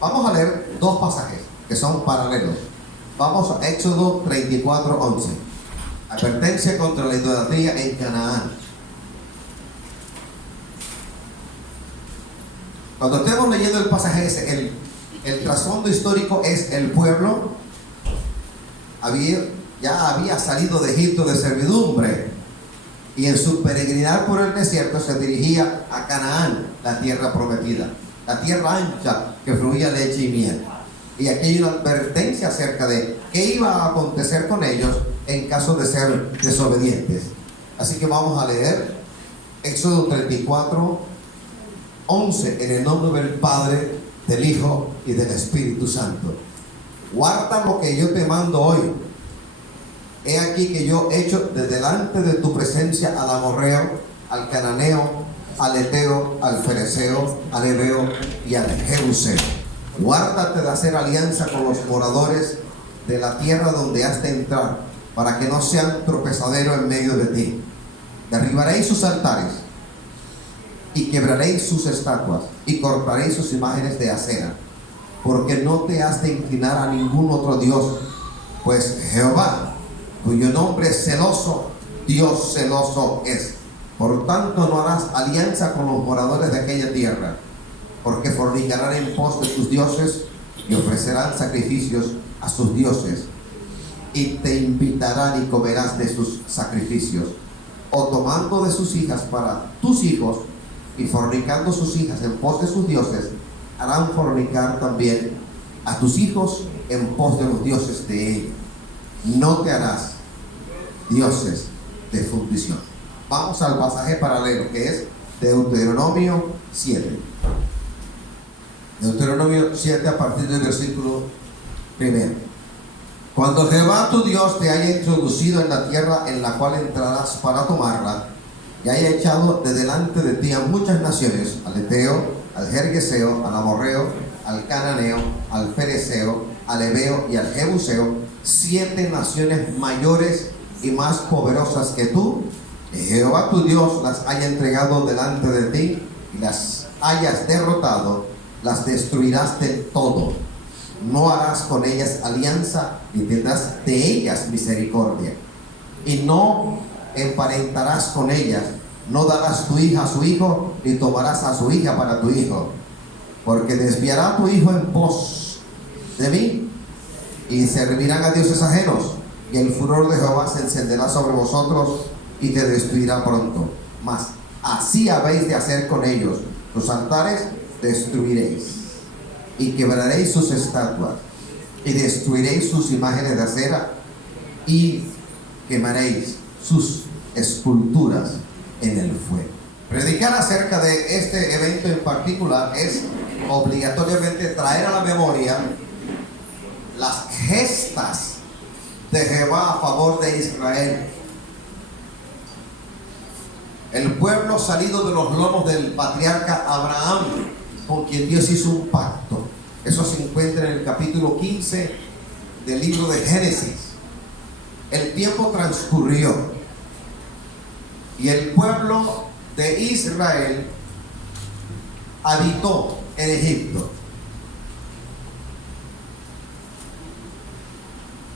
Vamos a leer dos pasajes que son paralelos. Vamos a Éxodo 34:11. Advertencia contra la idolatría en Canaán. Cuando estemos leyendo el pasaje ese, el trasfondo histórico es el pueblo ya había salido de Egipto de servidumbre y en su peregrinar por el desierto se dirigía a Canaán, la tierra prometida, la tierra ancha que fluía leche y miel. Y aquí hay una advertencia acerca de qué iba a acontecer con ellos en caso de ser desobedientes. Así que vamos a leer Éxodo 34:11 en el nombre del Padre, del Hijo y del Espíritu Santo. Guarda lo que yo te mando hoy. He aquí que yo echo de delante de tu presencia al amorreo, al cananeo, al eteo, al fereceo, al heveo y al jebuseo. Guárdate de hacer alianza con los moradores de la tierra donde has de entrar, para que no sean tropezadero en medio de ti. Derribaréis sus altares y quebraréis sus estatuas y cortaréis sus imágenes de acera, porque no te has de inclinar a ningún otro Dios, pues Jehová, cuyo nombre es celoso, Dios celoso es. Por tanto no harás alianza con los moradores de aquella tierra, porque fornicarán en pos de sus dioses y ofrecerán sacrificios a sus dioses, y te invitarán y comerás de sus sacrificios, o tomando de sus hijas para tus hijos y fornicando sus hijas en pos de sus dioses, harán fornicar también a tus hijos en pos de los dioses de ellos. No te harás dioses de fundición. Vamos al pasaje paralelo, que es Deuteronomio 7. Deuteronomio 7 a partir del versículo 1. Cuando Jehová tu Dios te haya introducido en la tierra en la cual entrarás para tomarla, y haya echado de delante de ti a muchas naciones, al eteo, al gergeseo, al amorreo, al cananeo, al fereceo, al heveo y al jebuseo, 7 naciones mayores y más poderosas que tú, y Jehová tu Dios las haya entregado delante de ti y las hayas derrotado, las destruirás del todo. No harás con ellas alianza ni tendrás de ellas misericordia, y no emparentarás con ellas. No darás tu hija a su hijo, ni tomarás a su hija para tu hijo, porque desviará tu hijo en pos de mí, y servirán a dioses ajenos, y el furor de Jehová se encenderá sobre vosotros, y te destruirá pronto. Mas así habéis de hacer con ellos: sus altares destruiréis, y quebraréis sus estatuas, y destruiréis sus imágenes de acera, y quemaréis sus esculturas en el fuego. Predicar acerca de este evento en particular es obligatoriamente traer a la memoria las gestas de Jehová a favor de Israel. El pueblo salido de los lomos del patriarca Abraham, con quien Dios hizo un pacto. Eso se encuentra en el capítulo 15 del libro de Génesis. El tiempo transcurrió y el pueblo de Israel habitó en Egipto.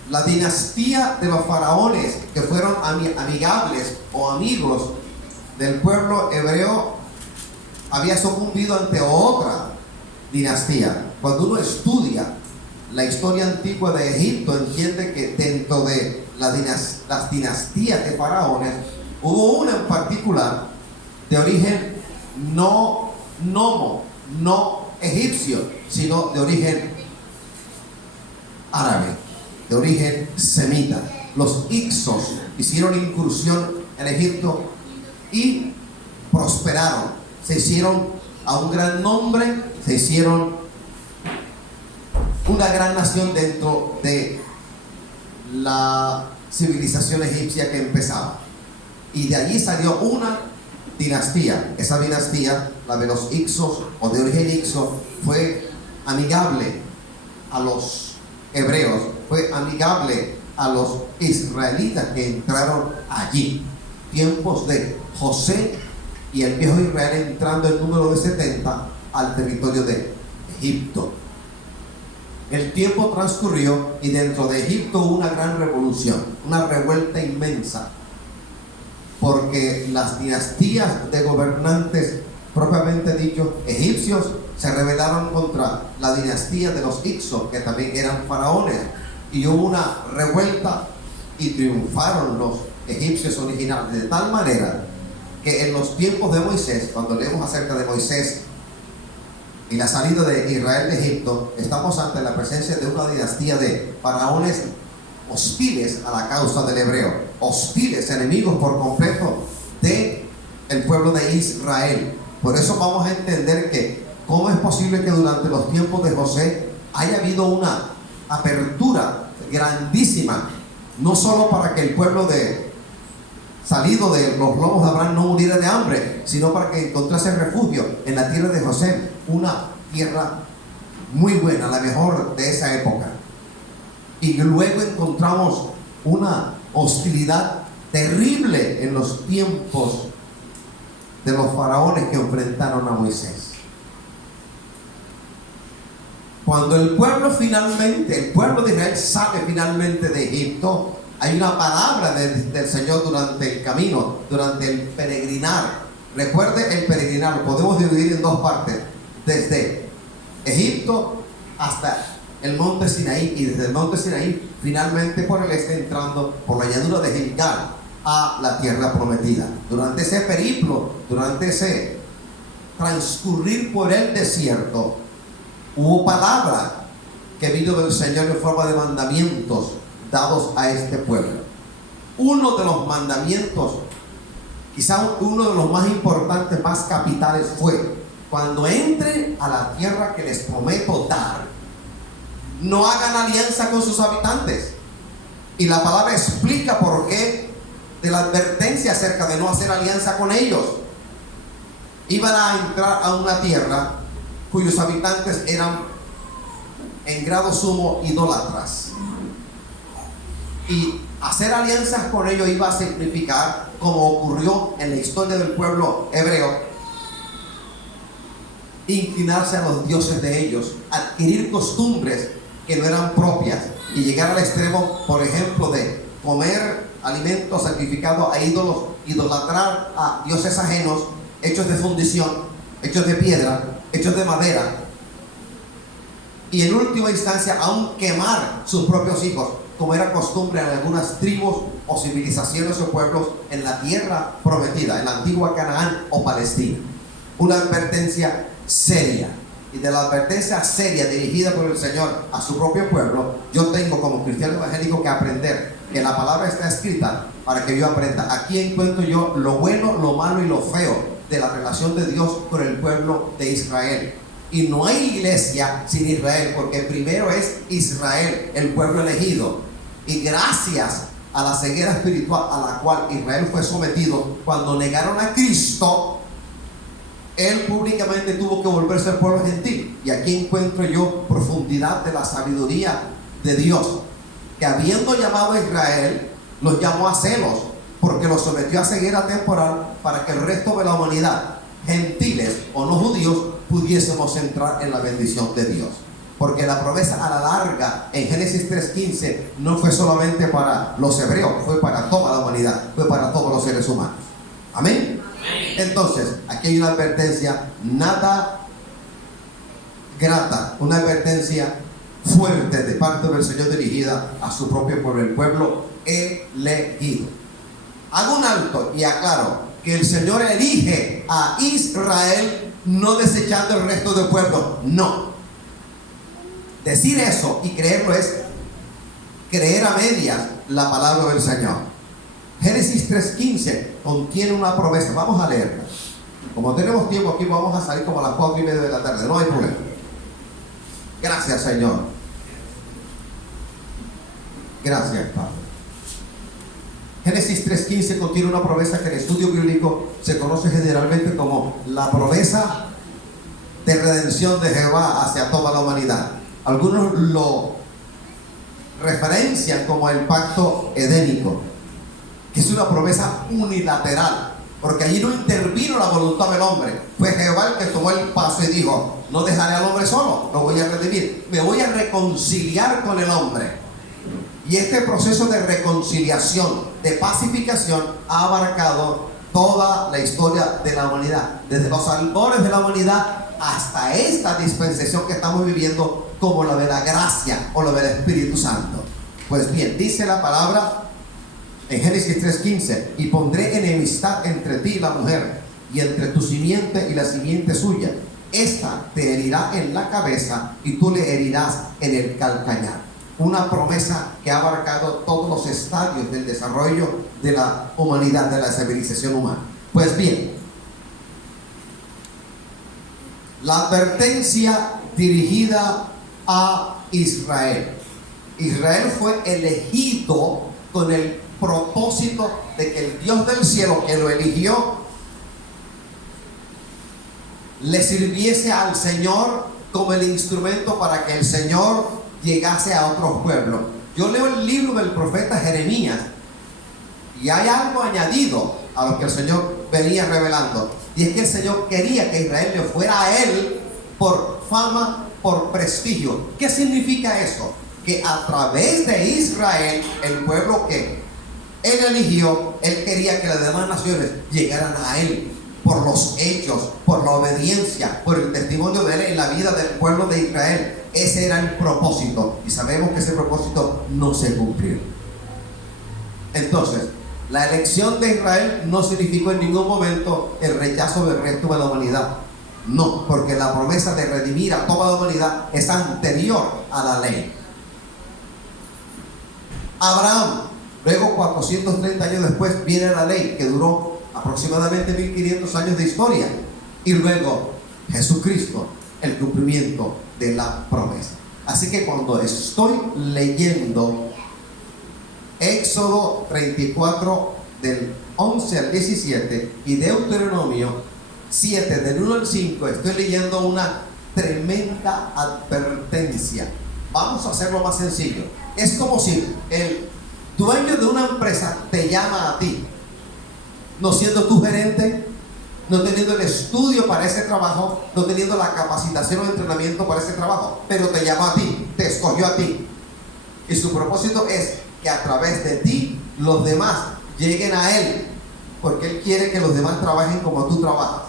La dinastía de los faraones que fueron amigables o amigos del pueblo hebreo había sucumbido ante otra dinastía. Cuando uno estudia la historia antigua de Egipto, entiende que dentro de las dinastías de faraones hubo una en particular de origen no egipcio, sino de origen árabe, de origen semita. Los Hicsos hicieron incursión en Egipto y prosperaron, se hicieron a un gran nombre, se hicieron una gran nación dentro de la civilización egipcia que empezaba, y de allí salió una dinastía. Esa dinastía, la de los Hicsos o de origen Hicso, fue amigable a los hebreos, fue amigable a los israelitas que entraron allí. Tiempos de José y el viejo Israel entrando en número de 70 al territorio de Egipto. El tiempo transcurrió y dentro de Egipto hubo una gran revolución, una revuelta inmensa, porque las dinastías de gobernantes, propiamente dicho, egipcios, se rebelaron contra la dinastía de los Hicsos, que también eran faraones, y hubo una revuelta y triunfaron los egipcios originales, de tal manera que en los tiempos de Moisés, cuando leemos acerca de Moisés y la salida de Israel de Egipto, estamos ante la presencia de una dinastía de faraones hostiles a la causa del hebreo, hostiles, enemigos por completo de el pueblo de Israel. Por eso vamos a entender que cómo es posible que durante los tiempos de José haya habido una apertura grandísima, no solo para que el pueblo salido de los lomos de Abraham no muriera de hambre, sino para que encontrase refugio en la tierra de José, una tierra muy buena, la mejor de esa época. Y luego encontramos una hostilidad terrible en los tiempos de los faraones que enfrentaron a Moisés. Cuando el pueblo de Israel sale finalmente de Egipto, hay una palabra del Señor durante el camino, durante el peregrinar. Recuerde, el peregrinar lo podemos dividir en dos partes: desde Egipto hasta el monte Sinaí, y desde el monte Sinaí finalmente por el este, entrando por la llanura de Gilgal a la tierra prometida. Durante ese periplo, durante ese transcurrir por el desierto, hubo palabra que vino del Señor en forma de mandamientos dados a este pueblo. Uno de los mandamientos, quizá uno de los más importantes, más capitales, fue: cuando entren a la tierra que les prometo dar, no hagan alianza con sus habitantes. Y la palabra explica por qué, de la advertencia acerca de no hacer alianza con ellos. Iban a entrar a una tierra cuyos habitantes eran en grado sumo idólatras, y hacer alianzas con ellos iba a significar, como ocurrió en la historia del pueblo hebreo, inclinarse a los dioses de ellos, adquirir costumbres que no eran propias, y llegar al extremo, por ejemplo, de comer alimentos sacrificados a ídolos, idolatrar a dioses ajenos, hechos de fundición, hechos de piedra, hechos de madera, y en última instancia aún quemar sus propios hijos, como era costumbre en algunas tribus o civilizaciones o pueblos en la tierra prometida, en la antigua Canaán o Palestina. Una advertencia seria, y de la advertencia seria dirigida por el Señor a su propio pueblo, yo tengo como cristiano evangélico que aprender que la palabra está escrita para que yo aprenda. Aquí encuentro yo lo bueno, lo malo y lo feo de la relación de Dios con el pueblo de Israel. Y no hay iglesia sin Israel, porque primero es Israel, el pueblo elegido. Y gracias a la ceguera espiritual a la cual Israel fue sometido cuando negaron a Cristo, él públicamente tuvo que volverse al pueblo gentil. Y aquí encuentro yo profundidad de la sabiduría de Dios, que habiendo llamado a Israel, los llamó a celos, porque los sometió a ceguera temporal para que el resto de la humanidad, gentiles o no judíos, pudiésemos entrar en la bendición de Dios. Porque la promesa a la larga en Génesis 3:15 no fue solamente para los hebreos, fue para toda la humanidad, fue para todos los seres humanos. Amén. Entonces, aquí hay una advertencia nada grata, una advertencia fuerte de parte del Señor dirigida a su propio pueblo, el pueblo elegido. Hago un alto y aclaro que el Señor elige a Israel, no desechando el resto del pueblo. No. Decir eso y creerlo es creer a medias la palabra del Señor. Génesis 3:15 contiene una promesa. Vamos a leerla. Como tenemos tiempo aquí, vamos a salir como a las 4:30 de la tarde. No hay problema. Gracias, Señor. Gracias, Padre. Génesis 3:15 contiene una promesa que en el estudio bíblico se conoce generalmente como la promesa de redención de Jehová hacia toda la humanidad. Algunos lo referencian como el pacto edénico, que es una promesa unilateral, porque allí no intervino la voluntad del hombre. Fue Jehová el que tomó el paso y dijo: no dejaré al hombre solo, lo voy a redimir, me voy a reconciliar con el hombre. Y este proceso de reconciliación, de pacificación, ha abarcado toda la historia de la humanidad, desde los albores de la humanidad hasta esta dispensación que estamos viviendo, como la de la gracia o la del Espíritu Santo. Pues bien, dice la palabra en Génesis 3:15: y pondré enemistad entre ti y la mujer, y entre tu simiente y la simiente suya. Esta te herirá en la cabeza y tú le herirás en el calcañar. Una promesa que ha abarcado todos los estadios del desarrollo de la humanidad, de la civilización humana. Pues bien, la advertencia dirigida a Israel. Israel fue elegido con el propósito de que el Dios del cielo, que lo eligió, le sirviese al Señor como el instrumento para que el Señor llegase a otros pueblos. Yo leo el libro del profeta Jeremías y hay algo añadido a lo que el Señor venía revelando, y es que el Señor quería que Israel le fuera a Él por fama, por prestigio. ¿Qué significa eso? Que a través de Israel, el pueblo que Él eligió, Él quería que las demás naciones llegaran a Él por los hechos, por la obediencia, por el testimonio de Él en la vida del pueblo de Israel. Ese era el propósito, y sabemos que ese propósito no se cumplió. Entonces, la elección de Israel no significó en ningún momento el rechazo del resto de la humanidad. No, porque la promesa de redimir a toda la humanidad es anterior a la ley. Abraham, luego 430 años después viene la ley, que duró aproximadamente 1500 años de historia, y luego Jesucristo, el cumplimiento de la promesa. Así que cuando estoy leyendo Éxodo 34 del 11 al 17 y Deuteronomio 7 del 1 al 5, estoy leyendo una tremenda advertencia. Vamos a hacerlo más sencillo. Es como si el dueño de una empresa te llama a ti, no siendo tu gerente, no teniendo el estudio para ese trabajo, no teniendo la capacitación o entrenamiento para ese trabajo, pero te llamó a ti, te escogió a ti, y su propósito es que a través de ti los demás lleguen a Él, porque Él quiere que los demás trabajen como tú trabajas.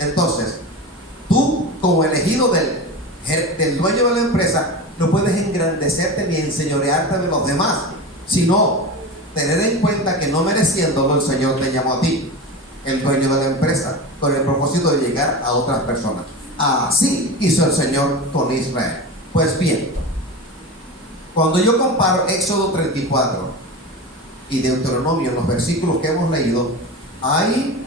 Entonces, tú como elegido del dueño de la empresa, no puedes engrandecerte ni enseñorearte de los demás, sino tener en cuenta que no mereciéndolo, el Señor te llamó a ti, el dueño de la empresa, con el propósito de llegar a otras personas. Así hizo el Señor con Israel. Pues bien, cuando yo comparo Éxodo 34 y Deuteronomio, en los versículos que hemos leído, hay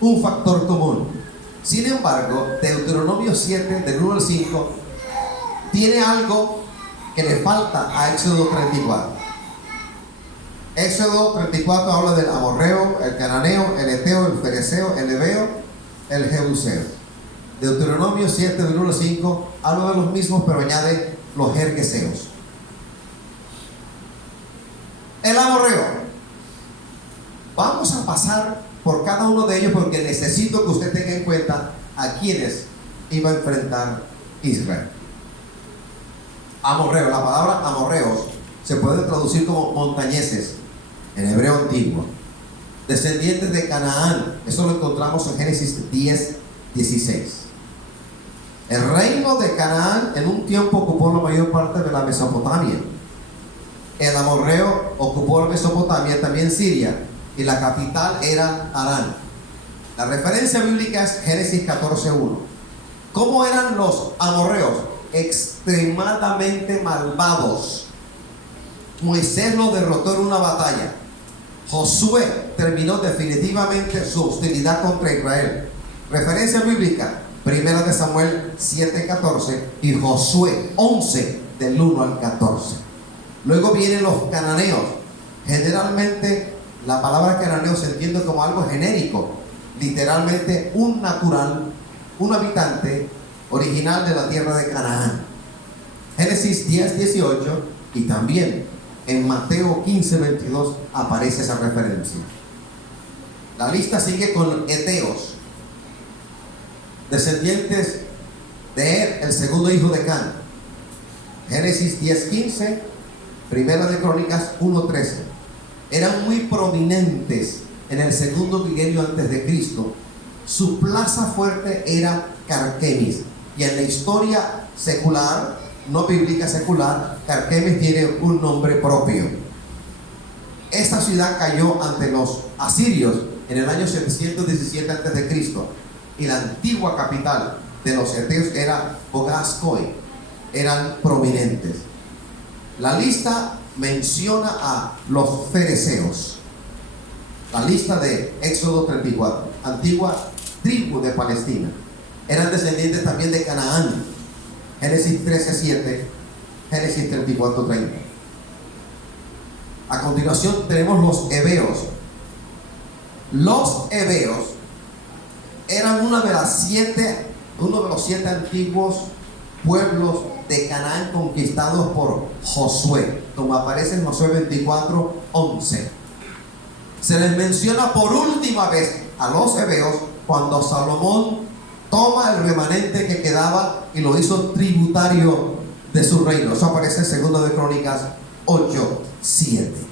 un factor común. Sin embargo, Deuteronomio 7 del 1 al 5 tiene algo que le falta a Éxodo 34. Éxodo 34 habla del amorreo, el cananeo, el eteo, el fereceo, el heveo, el jebuseo. Deuteronomio 7 del 1 al 5 habla de los mismos, pero añade los gergeseos. El amorreo. Vamos a pasar por cada uno de ellos porque necesito que usted tenga en cuenta a quienes iba a enfrentar Israel. Amorreo, la palabra amorreos se puede traducir como montañeses en hebreo antiguo. Descendientes de Canaán, eso lo encontramos en Génesis 10:16. El reino de Canaán en un tiempo ocupó la mayor parte de la Mesopotamia. El amorreo ocupó la Mesopotamia, también Siria, y la capital era Harán. La referencia bíblica es Génesis 14:1. ¿Cómo eran los amorreos? Extremadamente malvados. Moisés los derrotó en una batalla. Josué terminó definitivamente su hostilidad contra Israel. Referencia bíblica, 1 de Samuel 7:14 y Josué 11 del 1 al 14. Luego vienen los cananeos. Generalmente la palabra cananeo se entiende como algo genérico, literalmente un natural, un habitante original de la tierra de Canaán. Génesis 10:18 y también en Mateo 15:22 aparece esa referencia. La lista sigue con eteos. descendientes de Er, el segundo hijo de Can. Génesis 10:15, Primera de Crónicas 1:13. Eran muy prominentes en el segundo milenio antes de Cristo. Su plaza fuerte era Carquemis, y en la historia secular, no bíblica, secular, Carquemis tiene un nombre propio. Esta ciudad cayó ante los asirios en el año 717 a.C. y la antigua capital de los eteos era Bogascoy. Eran prominentes. La lista menciona a los fereceos. La lista de Éxodo 34, antigua tribu de Palestina. Eran descendientes también de Canaán. Génesis 13:7, Génesis 34:30. A continuación tenemos los heveos. Los heveos eran uno de los siete antiguos pueblos de Canaán conquistados por Josué, como aparece en Josué 24:11. Se les menciona por última vez a los heveos cuando Salomón toma el remanente que quedaba y lo hizo tributario de su reino. Eso aparece en 2 de Crónicas 8:7.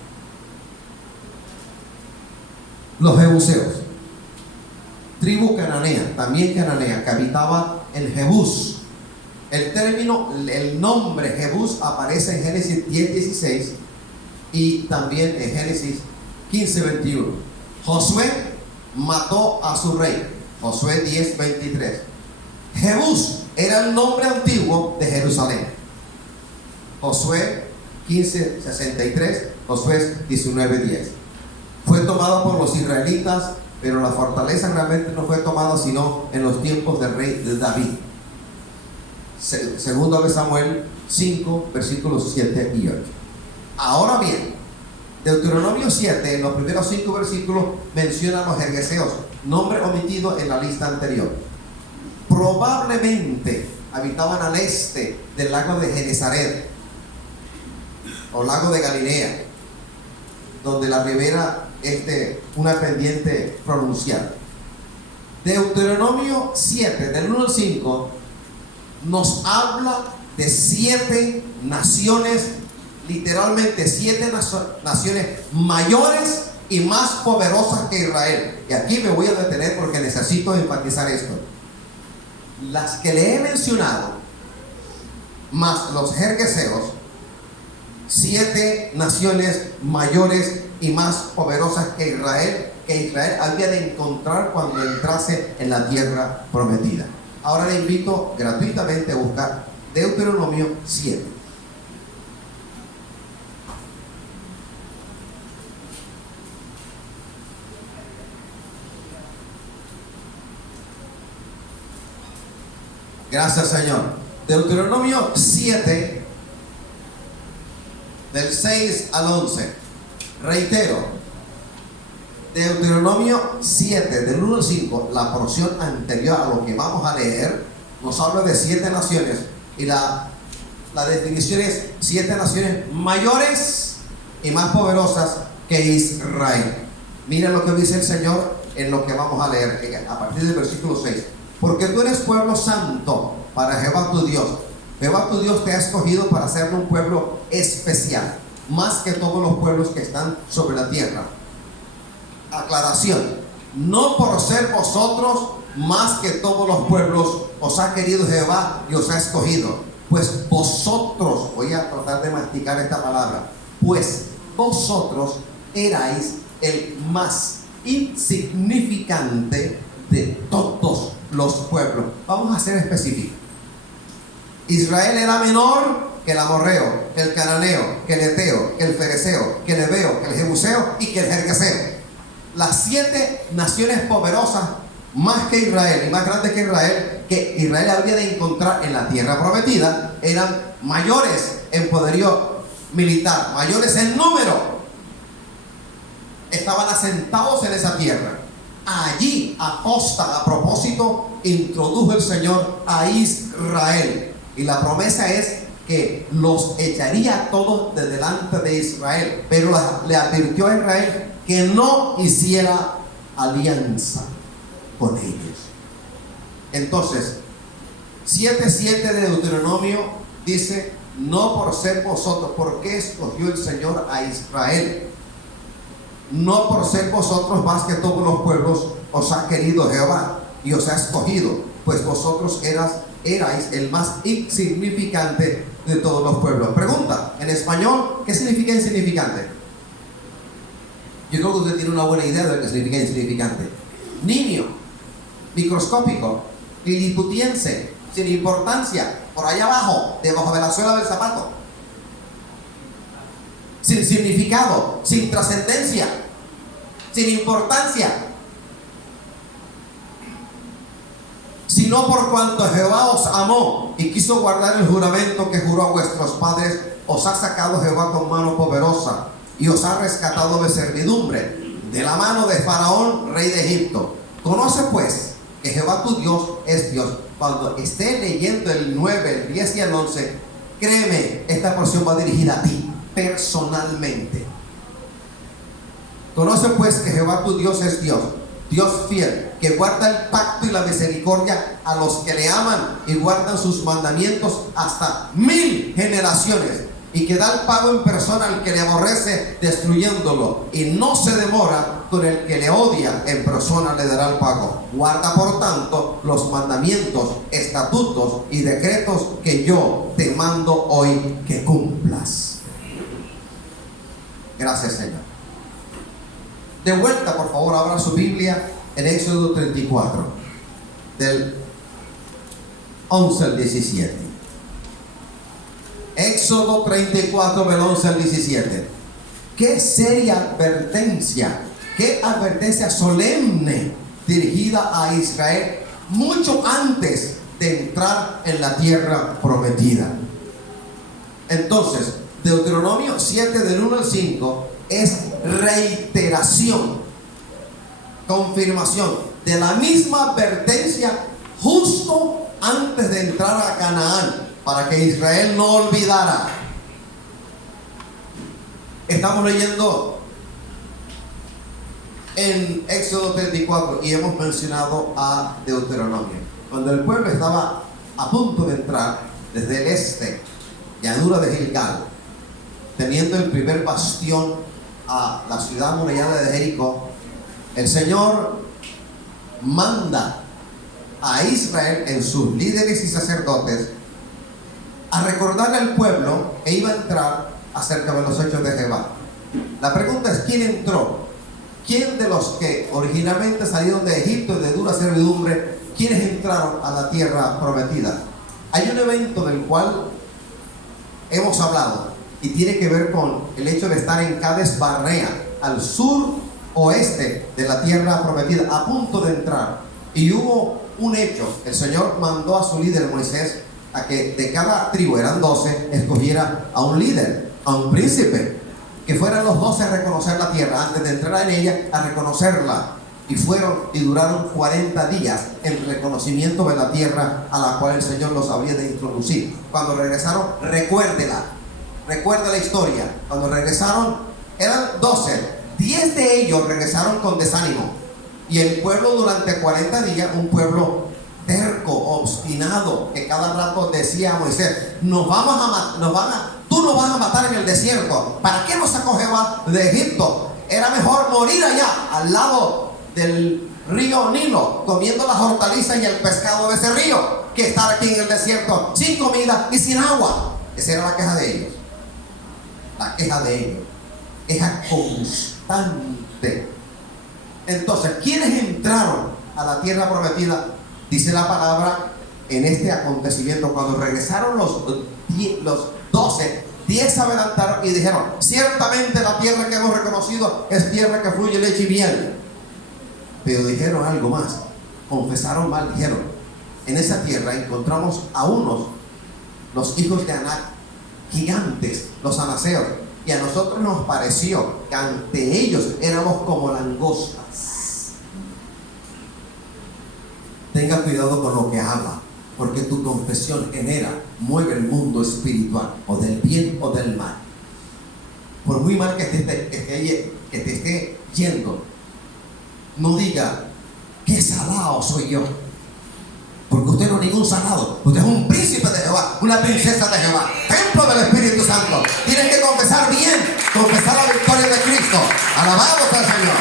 Los jebuseos, tribu cananea, también cananea, que habitaba en Jebús. El nombre Jebús aparece en Génesis 10:16 y también en Génesis 15:21. Josué mató a su rey. Josué 10:23. Jebús era el nombre antiguo de Jerusalén. Josué 15:63, Josué 19:10. Fue tomado por los israelitas, pero la fortaleza realmente no fue tomada sino en los tiempos del rey de David. Segundo de Samuel 5, versículos 7 y 8. Ahora bien, Deuteronomio 7, en los primeros 5 versículos, menciona a los gergeseos, nombre omitido en la lista anterior. Probablemente habitaban al este del lago de Genesaret o lago de Galilea, donde la ribera una pendiente pronunciada. Deuteronomio 7, del 1 al 5, nos habla de 7 naciones, literalmente 7 naciones mayores y más poderosas que Israel. Y aquí me voy a detener porque necesito enfatizar esto. Las que le he mencionado, más los gergeseos, 7 naciones mayores y más poderosas que Israel había de encontrar cuando entrase en la tierra prometida. Ahora le invito gratuitamente a buscar Deuteronomio 7. Gracias, Señor. Deuteronomio 7, del 6 al 11. Reitero, Deuteronomio 7, del 1 al 5, la porción anterior a lo que vamos a leer, nos habla de 7 naciones. Y la definición es 7 naciones mayores y más poderosas que Israel. Mira lo que dice el Señor en lo que vamos a leer a partir del versículo 6. Porque tú eres pueblo santo para Jehová tu Dios. Jehová tu Dios te ha escogido para ser un pueblo especial, más que todos los pueblos que están sobre la tierra. Aclaración: no por ser vosotros más que todos los pueblos os ha querido Jehová y os ha escogido. Pues vosotros, voy a tratar de masticar esta palabra, pues vosotros erais el más insignificante de todos los pueblos. Vamos a ser específicos. Israel era menor que el amorreo, que el cananeo, que el eteo, que el fereceo, que el heveo, que el jebuseo y que el gergeseo. Las 7 naciones poderosas, más que Israel y más grandes que Israel había de encontrar en la tierra prometida, eran mayores en poderío militar, mayores en número. Estaban asentados en esa tierra. Allí, a propósito, introdujo el Señor a Israel. Y la promesa es que los echaría a todos de delante de Israel. Pero le advirtió a Israel que no hiciera alianza con ellos. Entonces, 7:7 de Deuteronomio dice: no por ser vosotros, porque escogió el Señor a Israel. No por ser vosotros más que todos los pueblos os ha querido Jehová y os ha escogido, pues vosotros erais el más insignificante de todos los pueblos. Pregunta, en español, ¿qué significa insignificante? Yo creo que usted tiene una buena idea de lo que significa insignificante. Niño, microscópico, liliputiense, sin importancia, por allá abajo, debajo de la suela del zapato, sin significado, sin trascendencia, sin importancia, sino por cuanto Jehová os amó y quiso guardar el juramento que juró a vuestros padres, os ha sacado Jehová con mano poderosa y os ha rescatado de servidumbre, de la mano de Faraón, rey de Egipto. Conoce pues que Jehová tu Dios es Dios. Cuando esté leyendo el 9, el 10 y el 11, créeme, esta porción va dirigida a ti personalmente. Conoce pues que Jehová tu Dios es Dios, Dios fiel, que guarda el pacto y la misericordia a los que le aman y guardan sus mandamientos hasta 1000 generaciones, y que da el pago en persona al que le aborrece, destruyéndolo, y no se demora con el que le odia, en persona le dará el pago. Guarda por tanto los mandamientos, estatutos y decretos que yo te mando hoy que cumplas. Gracias, Señor. De vuelta, por favor, abra su Biblia en Éxodo 34, del 11 al 17. Éxodo 34, del 11 al 17. Qué seria advertencia, qué advertencia solemne dirigida a Israel mucho antes de entrar en la tierra prometida. Entonces, Deuteronomio 7, del 1 al 5, es reiteración, confirmación de la misma advertencia justo antes de entrar a Canaán, para que Israel no olvidara. Estamos leyendo en Éxodo 34 y hemos mencionado a Deuteronomio. Cuando el pueblo estaba a punto de entrar desde el este, llanura de Gilgal, teniendo el primer bastión a la ciudad amurallada de Jericó, el Señor manda a Israel, en sus líderes y sacerdotes, a recordarle al pueblo que iba a entrar acerca de los hechos de Jehová. La pregunta es: ¿quién entró? ¿Quién de los que originalmente salieron de Egipto de dura servidumbre, quiénes entraron a la tierra prometida? Hay un evento del cual hemos hablado y tiene que ver con el hecho de estar en Cades Barnea, al sur oeste de la tierra prometida, a punto de entrar. Y hubo un hecho: el Señor mandó a su líder Moisés a que de cada tribu, eran 12, escogiera a un líder, a un príncipe, que fueran los 12 a reconocer la tierra, antes de entrar en ella, a reconocerla. Y fueron y duraron 40 días en reconocimiento de la tierra a la cual el Señor los habría de introducir. Cuando regresaron, recuerda la historia. Cuando regresaron, eran 12, 10 de ellos regresaron con desánimo, y el pueblo durante 40 días, un pueblo terco, obstinado, que cada rato decía a Moisés: tú nos vas a matar en el desierto. ¿Para qué nos sacó Jehová de Egipto? Era mejor morir allá, al lado del río Nilo, comiendo las hortalizas y el pescado de ese río, que estar aquí en el desierto sin comida y sin agua. Esa era la queja de ellos. La queja de ellos, queja constante. Entonces, ¿quiénes entraron a la tierra prometida? Dice la palabra en este acontecimiento: cuando regresaron los 12, 10 se adelantaron y dijeron: ciertamente la tierra que hemos reconocido es tierra que fluye leche y miel. Pero dijeron algo más, confesaron mal, dijeron: en esa tierra encontramos a unos, los hijos de Anac, gigantes, los anaseos, y a nosotros nos pareció que ante ellos éramos como langostas. Tenga cuidado con lo que habla, porque tu confesión mueve el mundo espiritual, o del bien o del mal. Por muy mal que te esté yendo, no diga: qué salado soy yo. Porque usted no es ningún sanado. Usted es un príncipe de Jehová, una princesa de Jehová, templo del Espíritu Santo. Tiene que confesar bien, confesar la victoria de Cristo. Alabado sea el Señor.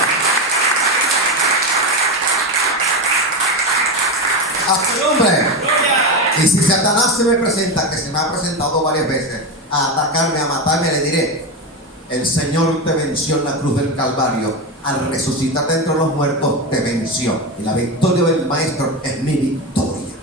A su nombre. Y si Satanás se me presenta, que se me ha presentado varias veces, a atacarme, a matarme, le diré: el Señor te venció en la cruz del Calvario. Al resucitar de entre los muertos te venció. Y la victoria del Maestro es mi victoria.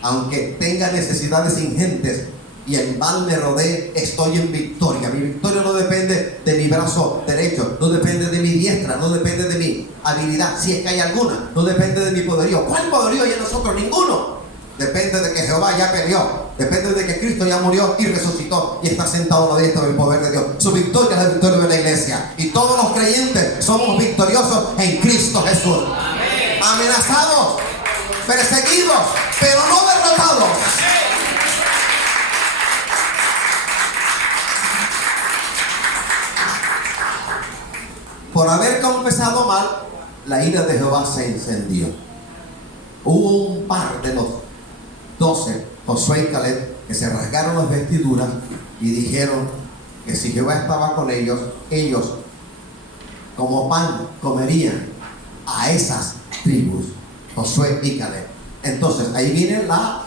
Aunque tenga necesidades ingentes y el mal me rodee, estoy en victoria. Mi victoria no depende de mi brazo derecho, no depende de mi diestra, no depende de mi habilidad, si es que hay alguna, no depende de mi poderío. ¿Cuál poderío hay en nosotros? Ninguno. Depende de que Jehová ya peleó, depende de que Cristo ya murió y resucitó y está sentado a la diestra del poder de Dios. Su victoria es la victoria de la iglesia, y todos los creyentes somos victoriosos en Cristo Jesús. Amenazados, perseguidos, pero no derrotados. Por haber confesado mal, la ira de Jehová se encendió. Hubo un par de los 12, Josué y Caleb, que se rasgaron las vestiduras y dijeron que si Jehová estaba con ellos, ellos como pan comerían a esas tribus, Josué y Caleb. Entonces ahí viene la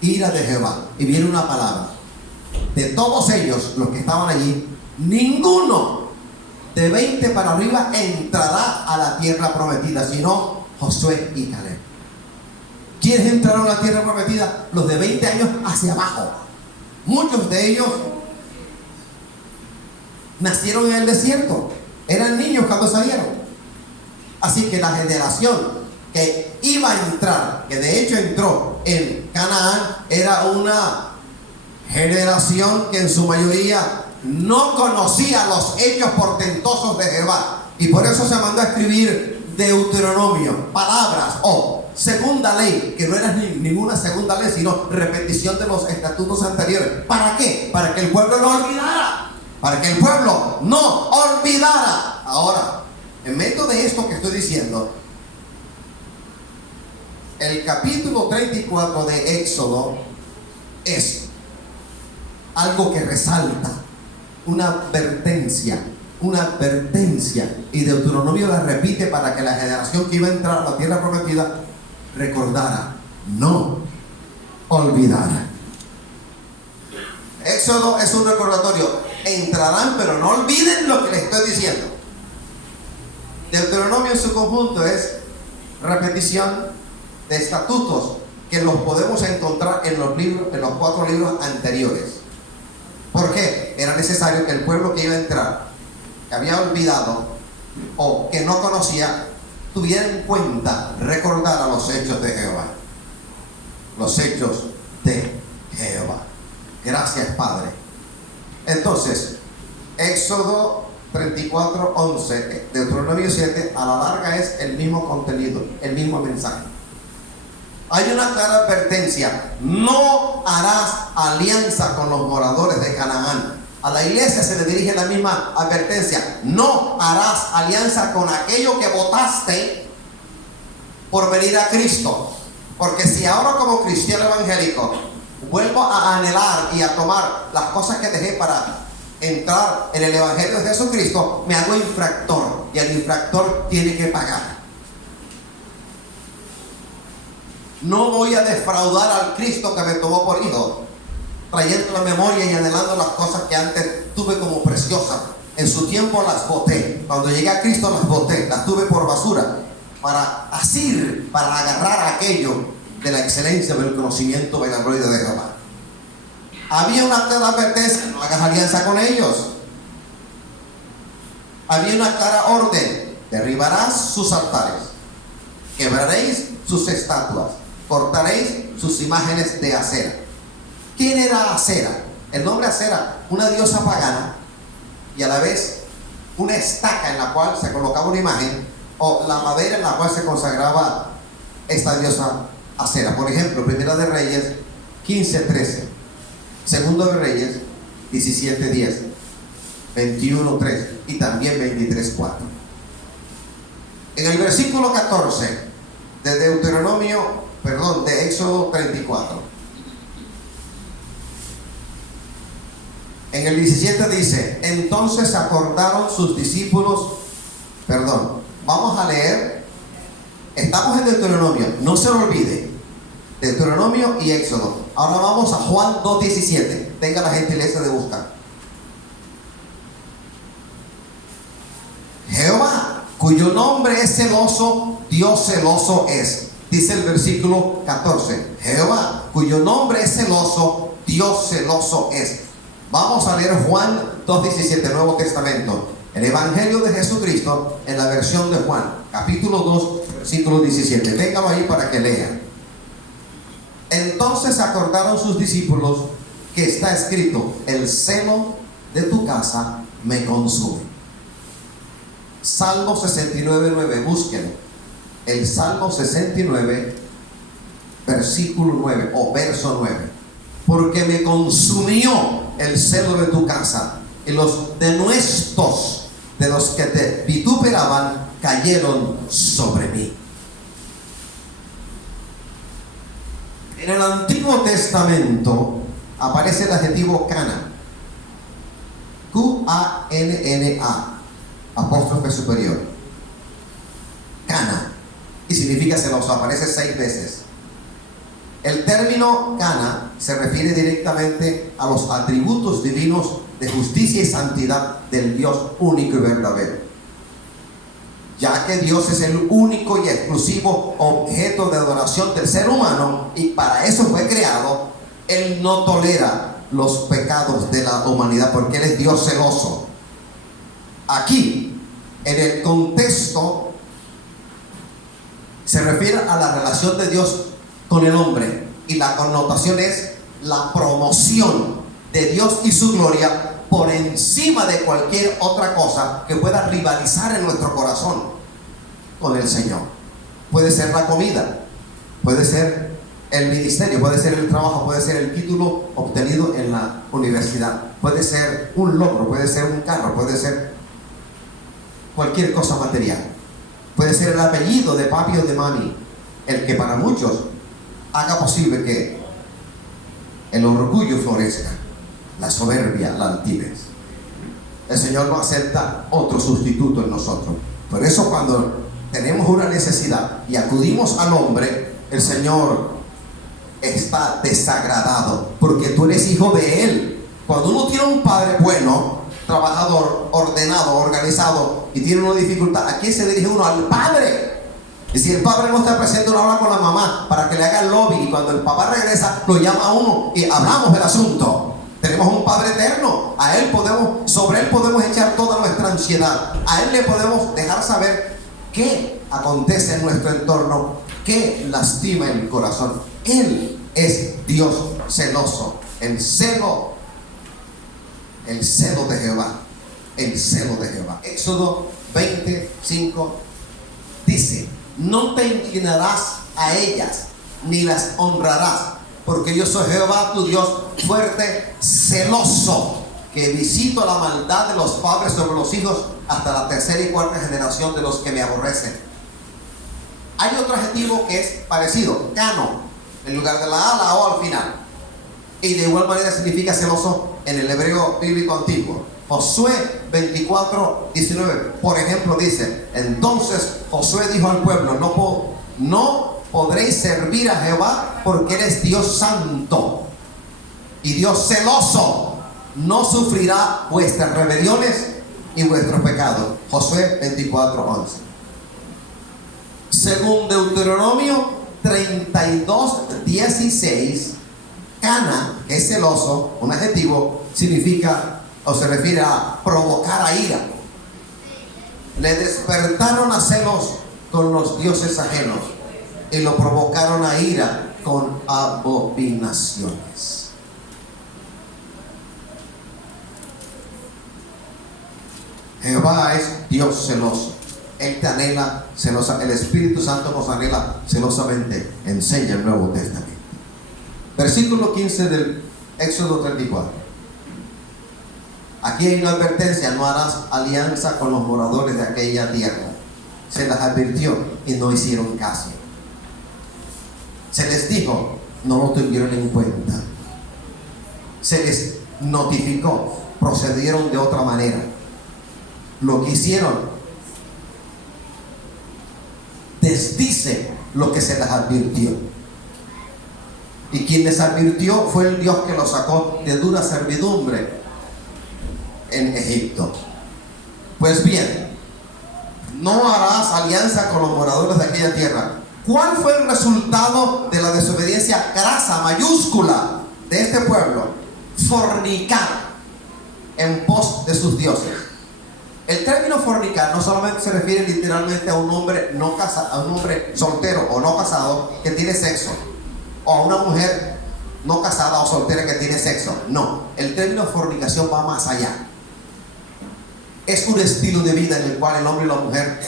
ira de Jehová y viene una palabra: de todos ellos, los que estaban allí, ninguno de 20 para arriba entrará a la tierra prometida, sino Josué y Caleb. ¿Quiénes entraron a la tierra prometida? Los de 20 años hacia abajo. Muchos de ellos nacieron en el desierto, eran niños cuando salieron. Así que la generación que iba a entrar, que de hecho entró en Canaán, era una generación que en su mayoría no conocía los hechos portentosos de Jehová, y por eso se mandó a escribir Deuteronomio, palabras o segunda ley, que no era ninguna segunda ley, sino repetición de los estatutos anteriores. ¿Para qué? Para que el pueblo no olvidara. Para que el pueblo no olvidara. Ahora, en medio de esto que estoy diciendo, el capítulo 34 de Éxodo es algo que resalta, una advertencia, y Deuteronomio la repite para que la generación que iba a entrar a la tierra prometida recordara, no olvidara. Éxodo es un recordatorio: entrarán, pero no olviden lo que les estoy diciendo. Deuteronomio en su conjunto es repetición de estatutos que los podemos encontrar en los libros, en los 4 libros anteriores. ¿Por qué? Era necesario que el pueblo que iba a entrar, que había olvidado o que no conocía, tuviera en cuenta, recordara los hechos de Jehová. Los hechos de Jehová. Gracias, Padre. Entonces, Éxodo 34, 11, Deuteronomio 7, a la larga es el mismo contenido, el mismo mensaje. Hay una clara advertencia: no harás alianza con los moradores de Canaán. A la iglesia se le dirige la misma advertencia: no harás alianza con aquello que votaste por venir a Cristo. Porque si ahora, como cristiano evangélico, vuelvo a anhelar y a tomar las cosas que dejé para entrar en el evangelio de Jesucristo, me hago infractor, y el infractor tiene que pagar. No voy a defraudar al Cristo que me tomó por hijo, trayendo la memoria y anhelando las cosas que antes tuve como preciosas. En su tiempo las boté. Cuando llegué a Cristo las boté, las tuve por basura, para asir, para agarrar aquello de la excelencia del conocimiento de la gloria de Jehová. Había una clara advertencia: no hagas alianza con ellos. Había una clara orden: derribarás sus altares, quebraréis sus estatuas, cortaréis sus imágenes de Acera. ¿Quién era Acera? El nombre Acera, una diosa pagana, y a la vez una estaca en la cual se colocaba una imagen, o la madera en la cual se consagraba esta diosa Acera. Por ejemplo, Primera de Reyes 15:13, Segundo de Reyes 17:10, 21:3 y también 23:4. En el versículo 14 de Deuteronomio de Éxodo 34. En el 17 dice: entonces acordaron sus discípulos, vamos a leer, estamos en Deuteronomio, no se lo olvide, Deuteronomio y Éxodo. Ahora vamos a Juan 2:17, tenga la gentileza de buscar. Jehová, cuyo nombre es celoso, Dios celoso es. Dice el versículo 14, Jehová, cuyo nombre es celoso, Dios celoso es. Vamos a leer Juan 2:17, Nuevo Testamento, el Evangelio de Jesucristo en la versión de Juan, capítulo 2, versículo 17. Téngalo ahí para que lean. Entonces acordaron sus discípulos que está escrito: el celo de tu casa me consume. Salmo 69:9, búsquenlo. El Salmo 69, versículo 9 o verso 9. Porque me consumió el celo de tu casa, y los denuestos de los que te vituperaban cayeron sobre mí. En el Antiguo Testamento aparece el adjetivo Cana, Q-A-N-N-A, apóstrofe superior, Cana, y significa celoso. Aparece 6 veces. El término Cana se refiere directamente a los atributos divinos de justicia y santidad del Dios único y verdadero, ya que Dios es el único y exclusivo objeto de adoración del ser humano, y para eso fue creado. Él no tolera los pecados de la humanidad porque Él es Dios celoso. Aquí, en el contexto, se refiere a la relación de Dios con el hombre, y la connotación es la promoción de Dios y su gloria por encima de cualquier otra cosa que pueda rivalizar en nuestro corazón con el Señor. Puede ser la comida, puede ser el ministerio, puede ser el trabajo, puede ser el título obtenido en la universidad, puede ser un logro, puede ser un carro, puede ser cualquier cosa material, puede ser el apellido de papi o de mami, el que para muchos haga posible que el orgullo florezca, la soberbia, la altivez. El Señor no acepta otro sustituto en nosotros. Por eso, cuando tenemos una necesidad y acudimos al hombre, el Señor está desagradado, porque tú eres hijo de Él. Cuando uno tiene un padre bueno, trabajador, ordenado, organizado, y tiene una dificultad, ¿a quién se dirige uno? Al padre. Y si el padre no está presente, uno habla con la mamá para que le haga el lobby, y cuando el papá regresa, lo llama a uno y hablamos del asunto. Tenemos un Padre eterno, sobre Él podemos echar toda nuestra ansiedad, a Él le podemos dejar saber qué acontece en nuestro entorno, qué lastima el corazón. Él es Dios celoso, el celo de Jehová, el celo de Jehová. Éxodo 25 dice: no te inclinarás a ellas, ni las honrarás, porque yo soy Jehová tu Dios fuerte, celoso, que visito la maldad de los padres sobre los hijos hasta la 3ª y 4ª generación de los que me aborrecen. Hay otro adjetivo que es parecido, cano, en lugar de la A, la O al final, y de igual manera significa celoso en el hebreo bíblico antiguo. Josué 24:19, por ejemplo, dice: entonces Josué dijo al pueblo: no podréis servir a Jehová, porque Él es Dios santo y Dios celoso, no sufrirá vuestras rebeliones y vuestros pecados. Josué 24:11. Según Deuteronomio 32:16, cana, que es celoso, un adjetivo, significa o se refiere a provocar a ira. Le despertaron a celos con los dioses ajenos y lo provocaron a ira con abominaciones. Jehová es Dios celoso. Él te anhela celosa. El Espíritu Santo nos anhela celosamente. Enseña el Nuevo Testamento. Versículo 15 del Éxodo 34. Aquí hay una advertencia: no harás alianza con los moradores de aquella tierra. Se las advirtió y no hicieron caso. Se les dijo, no lo tuvieron en cuenta. Se les notificó, procedieron de otra manera. Lo que hicieron desdice lo que se les advirtió. Y quien les advirtió fue el Dios que los sacó de dura servidumbre en Egipto. Pues bien, no harás alianza con los moradores de aquella tierra. ¿Cuál fue el resultado de la desobediencia grasa, mayúscula, de este pueblo? Fornicar en pos de sus dioses. El término fornicar no solamente se refiere literalmente a un hombre no casado, a un hombre soltero o no casado que tiene sexo, o a una mujer no casada o soltera que tiene sexo. No, el término fornicación va más allá. Es un estilo de vida en el cual el hombre y la mujer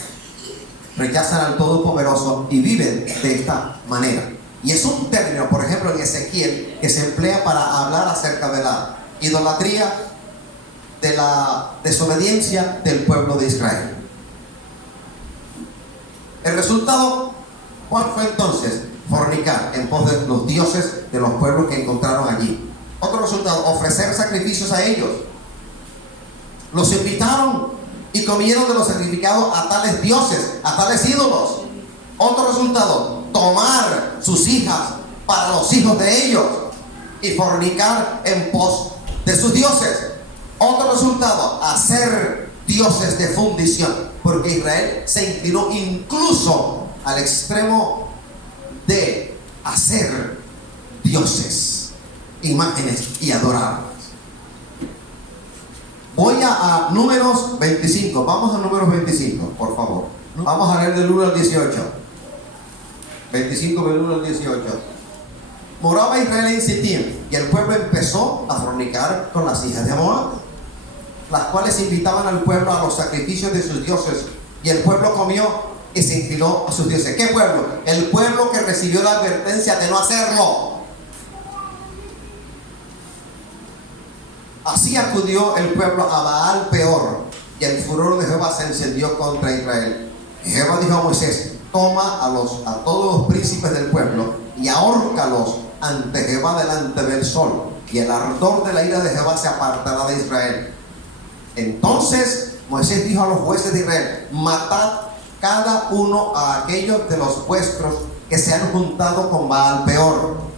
rechazan al Todopoderoso y viven de esta manera. Y es un término, por ejemplo, en Ezequiel, que se emplea para hablar acerca de la idolatría, de la desobediencia del pueblo de Israel. El resultado, ¿cuál fue entonces? Fornicar en pos de los dioses de los pueblos que encontraron allí. Otro resultado, ofrecer sacrificios a ellos. Los invitaron y comieron de los sacrificados a tales dioses, a tales ídolos. Otro resultado, tomar sus hijas para los hijos de ellos y fornicar en pos de sus dioses. Otro resultado, hacer dioses de fundición, porque Israel se inclinó incluso al extremo de hacer dioses, imágenes y adorarlos. Voy a Números 25. Vamos a Números 25, por favor. Vamos a leer del 1 al 18. 25 del 1 al 18. Moraba Israel en Sittim, y el pueblo empezó a fornicar con las hijas de Moab, las cuales invitaban al pueblo a los sacrificios de sus dioses, y el pueblo comió y se inclinó a sus dioses. ¿Qué pueblo? El pueblo que recibió la advertencia de no hacerlo. Así acudió el pueblo a Baal Peor, y el furor de Jehová se encendió contra Israel. Y Jehová dijo a Moisés: toma a todos los príncipes del pueblo y ahórcalos ante Jehová delante del sol, y el ardor de la ira de Jehová se apartará de Israel. Entonces Moisés dijo a los jueces de Israel: matad cada uno a aquellos de los vuestros que se han juntado con Baal Peor.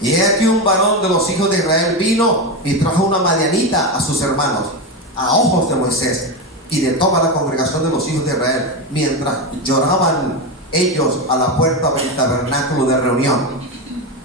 Y he aquí un varón de los hijos de Israel vino y trajo una madianita a sus hermanos, a ojos de Moisés y de toda la congregación de los hijos de Israel, mientras lloraban ellos a la puerta del tabernáculo de reunión.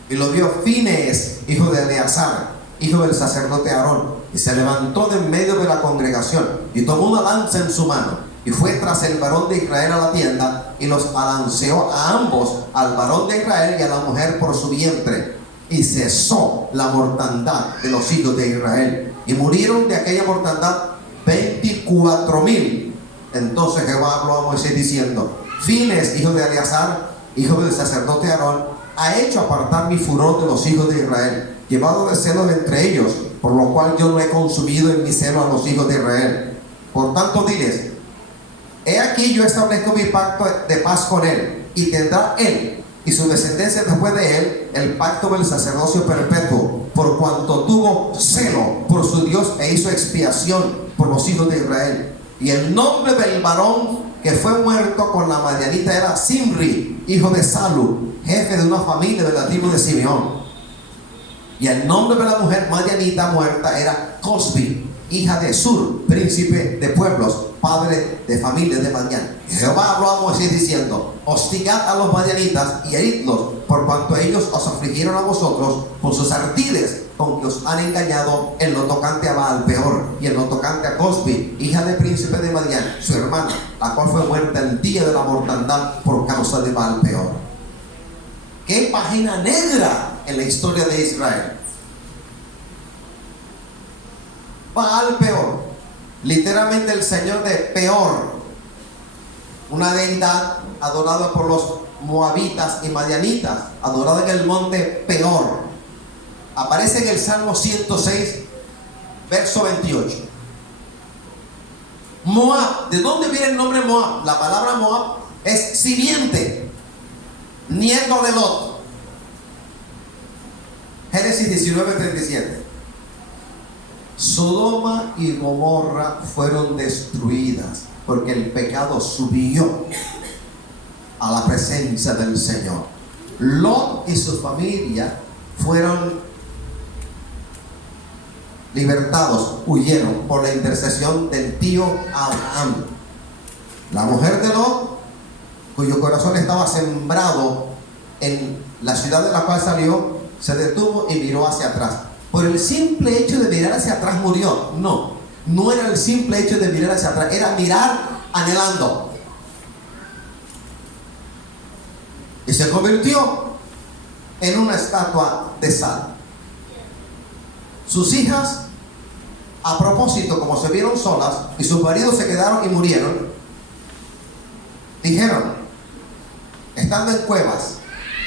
Y lo vio Finees, hijo de Eleazar, hijo del sacerdote Aarón, y se levantó de en medio de la congregación y tomó una lanza en su mano y fue tras el varón de Israel a la tienda y los alanceó a ambos, al varón de Israel y a la mujer por su vientre, y cesó la mortandad de los hijos de Israel, y murieron de aquella mortandad 24,000. Entonces Jehová habló a Moisés diciendo: Finees, hijo de Eleazar, hijo del sacerdote Aarón, ha hecho apartar mi furor de los hijos de Israel, llevado de celos entre ellos, por lo cual yo no he consumido en mi celo a los hijos de Israel. Por tanto diles: he aquí yo establezco mi pacto de paz con él, y tendrá él y su descendencia después de él el pacto del sacerdocio perpetuo, por cuanto tuvo celo por su Dios e hizo expiación por los hijos de Israel. Y el nombre del varón que fue muerto con la madianita era Simri, hijo de Salu, jefe de una familia de la tribu de Simeón. Y el nombre de la mujer madianita muerta era Cosbi, hija de Sur, príncipe de pueblos, padre de familia de Madián. Y Jehová habló a Moisés diciendo: hostigad a los madianitas y heridlos, por cuanto ellos os afligieron a vosotros con sus artiles, con que os han engañado en lo tocante a Baal Peor y en lo tocante a Cosbi, hija de príncipe de Madián, su hermana, la cual fue muerta el día de la mortandad por causa de Baal Peor. ¡Qué página negra en la historia de Israel! Baal Peor, literalmente el señor de Peor, una deidad adorada por los moabitas y madianitas, adorada en el monte Peor. Aparece en el Salmo 106, verso 28. Moab, ¿de dónde viene el nombre Moab? La palabra Moab es simiente, nieto de Lot. Génesis 19:37. Sodoma y Gomorra fueron destruidas porque el pecado subió a la presencia del Señor. Lot y su familia fueron libertados, huyeron por la intercesión del tío Abraham. La mujer de Lot, cuyo corazón estaba sembrado en la ciudad de la cual salió, se detuvo y miró hacia atrás. Por el simple hecho de mirar hacia atrás murió. No era el simple hecho de mirar hacia atrás, era mirar anhelando. Y se convirtió en una estatua de sal. Sus hijas, a propósito, como se vieron solas y sus maridos se quedaron y murieron, dijeron, estando en cuevas,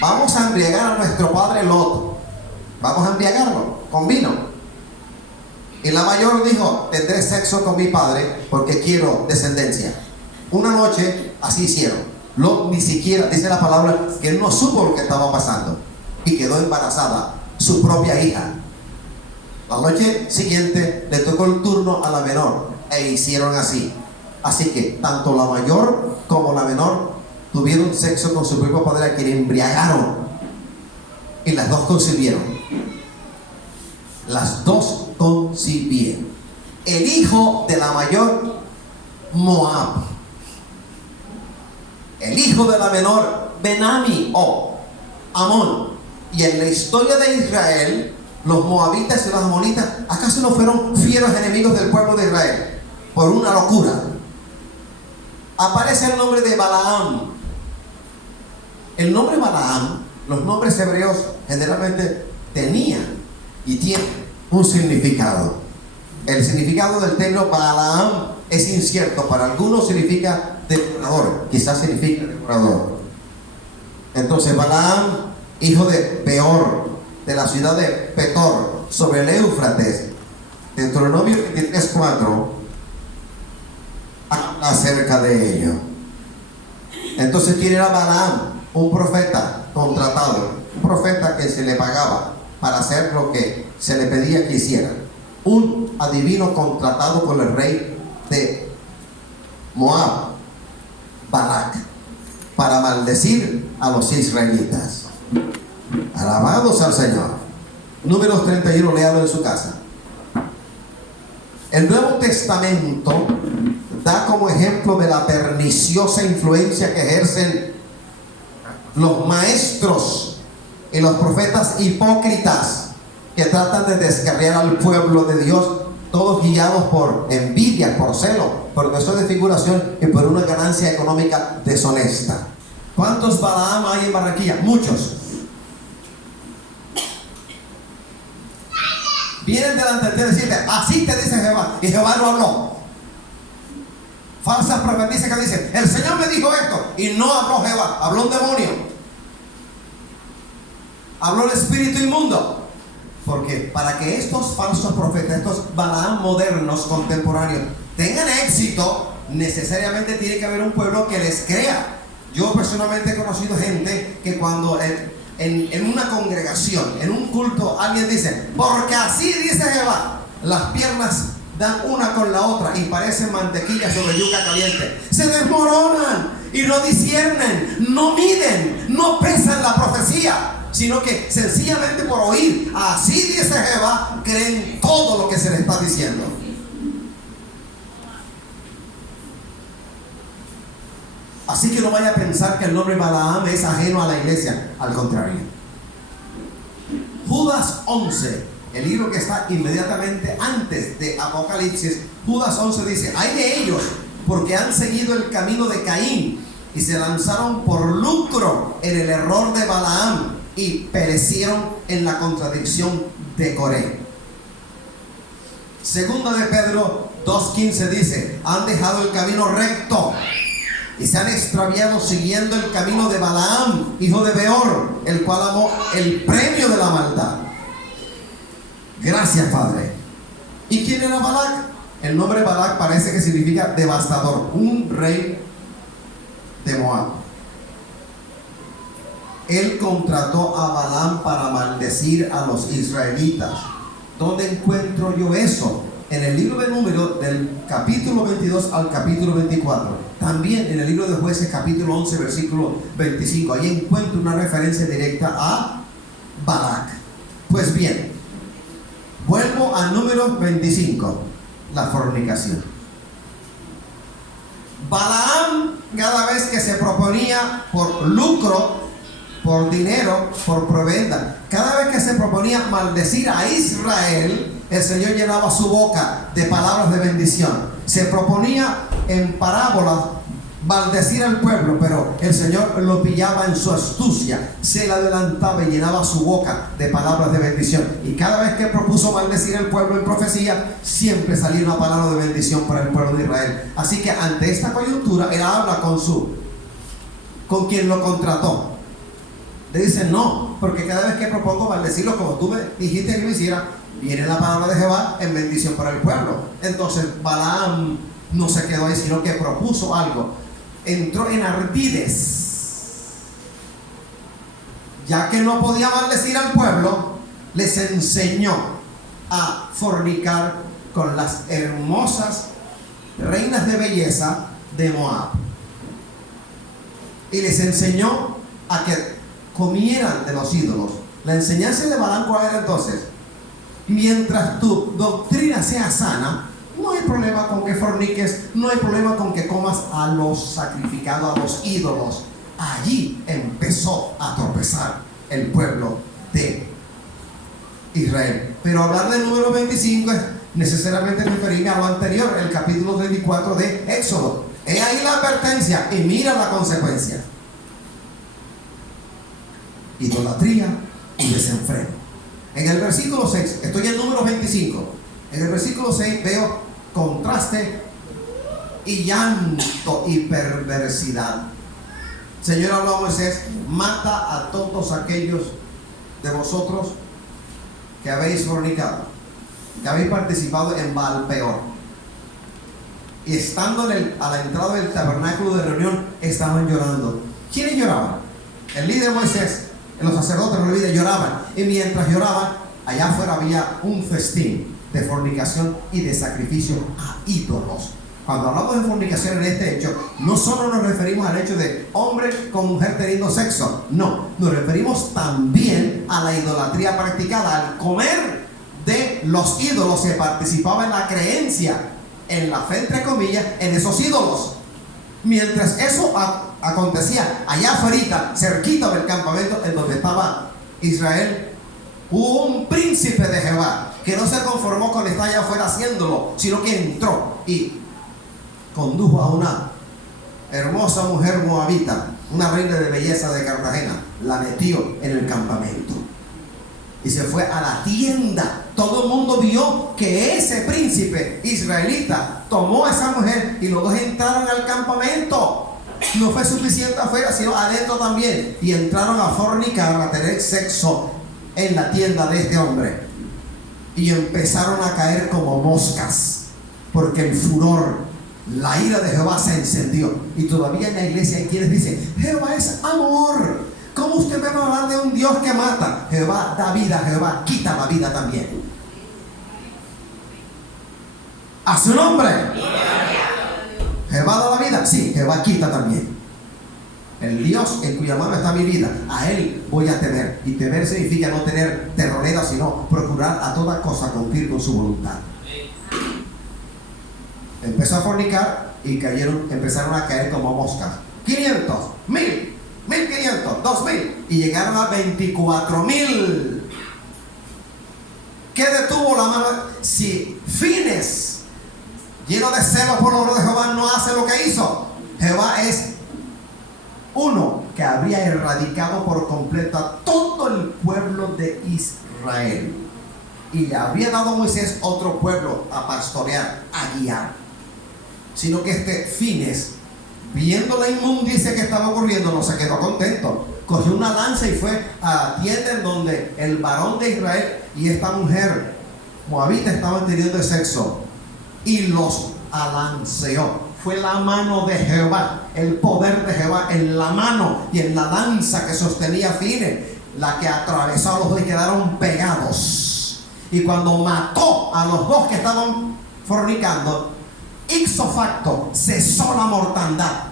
vamos a embriagar a nuestro padre Lot. Vamos a embriagarlo con vino. Y la mayor dijo, tendré sexo con mi padre porque quiero descendencia. Una noche así hicieron. Lot ni siquiera, dice la palabra, que él no supo lo que estaba pasando y quedó embarazada su propia hija. La noche siguiente le tocó el turno a la menor e hicieron así. Así que tanto la mayor como la menor tuvieron sexo con su propio padre, a quien embriagaron, y las dos concibieron. Las dos concibieron. El hijo de la mayor, Moab. El hijo de la menor, Benami o Amón. Y en la historia de Israel, los moabitas y los amonitas, ¿acaso no fueron fieros enemigos del pueblo de Israel? Por una locura. Aparece el nombre de Balaam. El nombre Balaam, los nombres hebreos generalmente tenían y tienen un significado. El significado del término Balaam es incierto. Para algunos significa devorador, quizás significa devorador. Entonces Balaam, hijo de Beor, de la ciudad de Petor, sobre el Éufrates, Deuteronomio 23:4, habla acerca de ello. Entonces, ¿quién era Balaam? Un profeta contratado, un profeta que se le pagaba para hacer lo que se le pedía que hiciera. Un adivino contratado por el rey de Moab, Balac, para maldecir a los israelitas. Alabados al Señor. Números 31, léalo en su casa. El Nuevo Testamento da como ejemplo de la perniciosa influencia que ejercen los maestros y los profetas hipócritas que tratan de descarriar al pueblo de Dios, todos guiados por envidia, por celo, por deseo de figuración y por una ganancia económica deshonesta. ¿Cuántos Balaam hay en Barranquilla? Muchos. Vienen delante de ti y decirte, así te dice Jehová, y Jehová no habló. Falsas profetizas que dicen, el Señor me dijo esto, y no habló Jehová, habló un demonio, habló el espíritu inmundo. Porque para que estos falsos profetas, estos Balaam modernos, contemporáneos, tengan éxito, necesariamente tiene que haber un pueblo que les crea. Yo personalmente he conocido gente que cuando en una congregación, en un culto, alguien dice, porque así dice Jehová, las piernas dan una con la otra y parecen mantequilla sobre yuca caliente. Se desmoronan y no disciernen, no miden, no pesan la profecía, sino que sencillamente por oír, así dice Jehová, creen todo lo que se les está diciendo. Así que no vaya a pensar que el nombre Balaam es ajeno a la iglesia, al contrario. Judas 11, el libro que está inmediatamente antes de Apocalipsis, Judas 11 dice, hay de ellos porque han seguido el camino de Caín y se lanzaron por lucro en el error de Balaam y perecieron en la contradicción de Coré. Segunda de Pedro 2:15 dice, han dejado el camino recto y se han extraviado siguiendo el camino de Balaam, hijo de Beor, el cual amó el premio de la maldad. Gracias, Padre. ¿Y quién era Balac? El nombre Balac parece que significa devastador, un rey de Moab. él contrató a Balaam para maldecir a los israelitas. ¿Dónde encuentro yo eso? En el libro de Números, del capítulo 22 al capítulo 24. También en el libro de Jueces, capítulo 11, versículo 25. Ahí encuentro una referencia directa a Balac. Pues bien, vuelvo a Números 25, la fornicación. Balaam, cada vez que se proponía por lucro, por dinero, por provenda, cada vez que se proponía maldecir a Israel, el Señor llenaba su boca de palabras de bendición. Se proponía en parábolas maldecir al pueblo, pero el Señor lo pillaba en su astucia, se le adelantaba y llenaba su boca de palabras de bendición. Y cada vez que propuso maldecir al pueblo en profecía, siempre salía una palabra de bendición para el pueblo de Israel. Así que ante esta coyuntura, él habla con quien lo contrató. Le dice: no, porque cada vez que propongo maldecirlo como tú me dijiste que lo hiciera, viene la palabra de Jehová en bendición para el pueblo. Entonces Balaam no se quedó ahí, sino que propuso algo. Entró en ardides. Ya que no podía maldecir al pueblo, les enseñó a fornicar con las hermosas reinas de belleza de Moab. Y les enseñó a que comieran de los ídolos. La enseñanza de Balaam, ¿cuál era entonces? Mientras tu doctrina sea sana, no hay problema con que forniques, no hay problema con que comas a los sacrificados, a los ídolos. Allí empezó a tropezar el pueblo de Israel. Pero hablar del número 25 es necesariamente referirme a lo anterior, el capítulo 34 de Éxodo. He ahí la advertencia y mira la consecuencia: idolatría y desenfreno. En el versículo 6, estoy en número 25. En el versículo 6 veo contraste y llanto y perversidad. Señor habló a Moisés: mata a todos aquellos de vosotros que habéis fornicado, que habéis participado en Baal Peor. Y estando a la entrada del tabernáculo de reunión, estaban llorando. ¿Quiénes lloraban? El líder Moisés, los sacerdotes, no olviden, lloraban. Y mientras lloraban, allá afuera había un festín de fornicación y de sacrificio a ídolos. Cuando hablamos de fornicación en este hecho, no solo nos referimos al hecho de hombre con mujer teniendo sexo, no, nos referimos también a la idolatría practicada, al comer de los ídolos. Se participaba en la creencia, en la fe entre comillas, en esos ídolos. Mientras eso acontecía allá afuera, cerquita del campamento en donde estaba Israel, hubo un príncipe de Jehová que no se conformó con estar allá afuera haciéndolo, sino que entró y condujo a una hermosa mujer moabita, una reina de belleza de Cartagena, la metió en el campamento y se fue a la tienda. Todo el mundo vio que ese príncipe israelita tomó a esa mujer y los dos entraron al campamento. No fue suficiente afuera, sino adentro también, y entraron a fornicar, a tener sexo en la tienda de este hombre, y empezaron a caer como moscas, porque el furor, la ira de Jehová se encendió. Y todavía en la iglesia hay quienes dicen: Jehová es amor. ¿Cómo usted me va a hablar de un Dios que mata? Jehová da vida, Jehová quita la vida también. A su nombre. Jehová da la vida, sí, Jehová quita también. El Dios en cuya mano está mi vida, a Él voy a temer. Y temer significa no tener terrorera, sino procurar a toda cosa cumplir con su voluntad. Empezó a fornicar y empezaron a caer como moscas. 500, 1000, 1500, 2000 y llegaron a 24,000. ¿Qué detuvo la mano? Si Fines, lleno de celo por la obra de Jehová, no hace lo que hizo, Jehová es uno que habría erradicado por completo a todo el pueblo de Israel, y le habría dado a Moisés otro pueblo a pastorear, a guiar. Sino que este Fines, viendo la inmundicia que estaba ocurriendo, no se quedó contento. Cogió una lanza y fue a la tienda en donde el varón de Israel y esta mujer moabita estaban teniendo sexo, y los alanceó fue la mano de Jehová, el poder de Jehová en la mano y en la lanza que sostenía Fines, la que atravesó a los dos y quedaron pegados. Y cuando mató a los dos que estaban fornicando, ipso facto cesó la mortandad,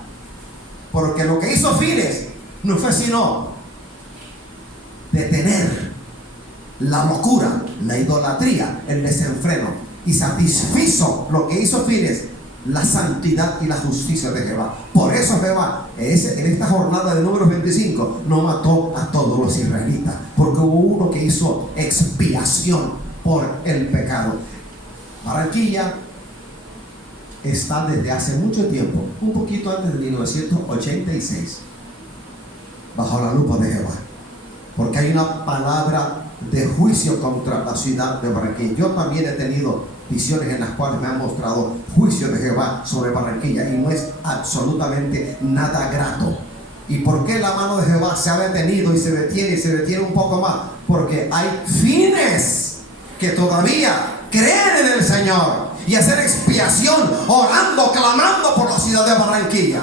porque lo que hizo Fines no fue sino detener la locura, la idolatría, el desenfreno, y satisfizo lo que hizo Fines, la santidad y la justicia de Jehová. Por eso Jehová en esta jornada de Números 25 no mató a todos los israelitas, porque hubo uno que hizo expiación por el pecado. Barranquilla está desde hace mucho tiempo, un poquito antes de 1986, bajo la lupa de Jehová, porque hay una palabra de juicio contra la ciudad de Barranquilla. Yo también he tenido visiones en las cuales me han mostrado juicio de Jehová sobre Barranquilla, y no es absolutamente nada grato. ¿Y por qué la mano de Jehová se ha detenido y se detiene un poco más? Porque hay Fines que todavía creen en el Señor y hacer expiación, orando, clamando por la ciudad de Barranquilla.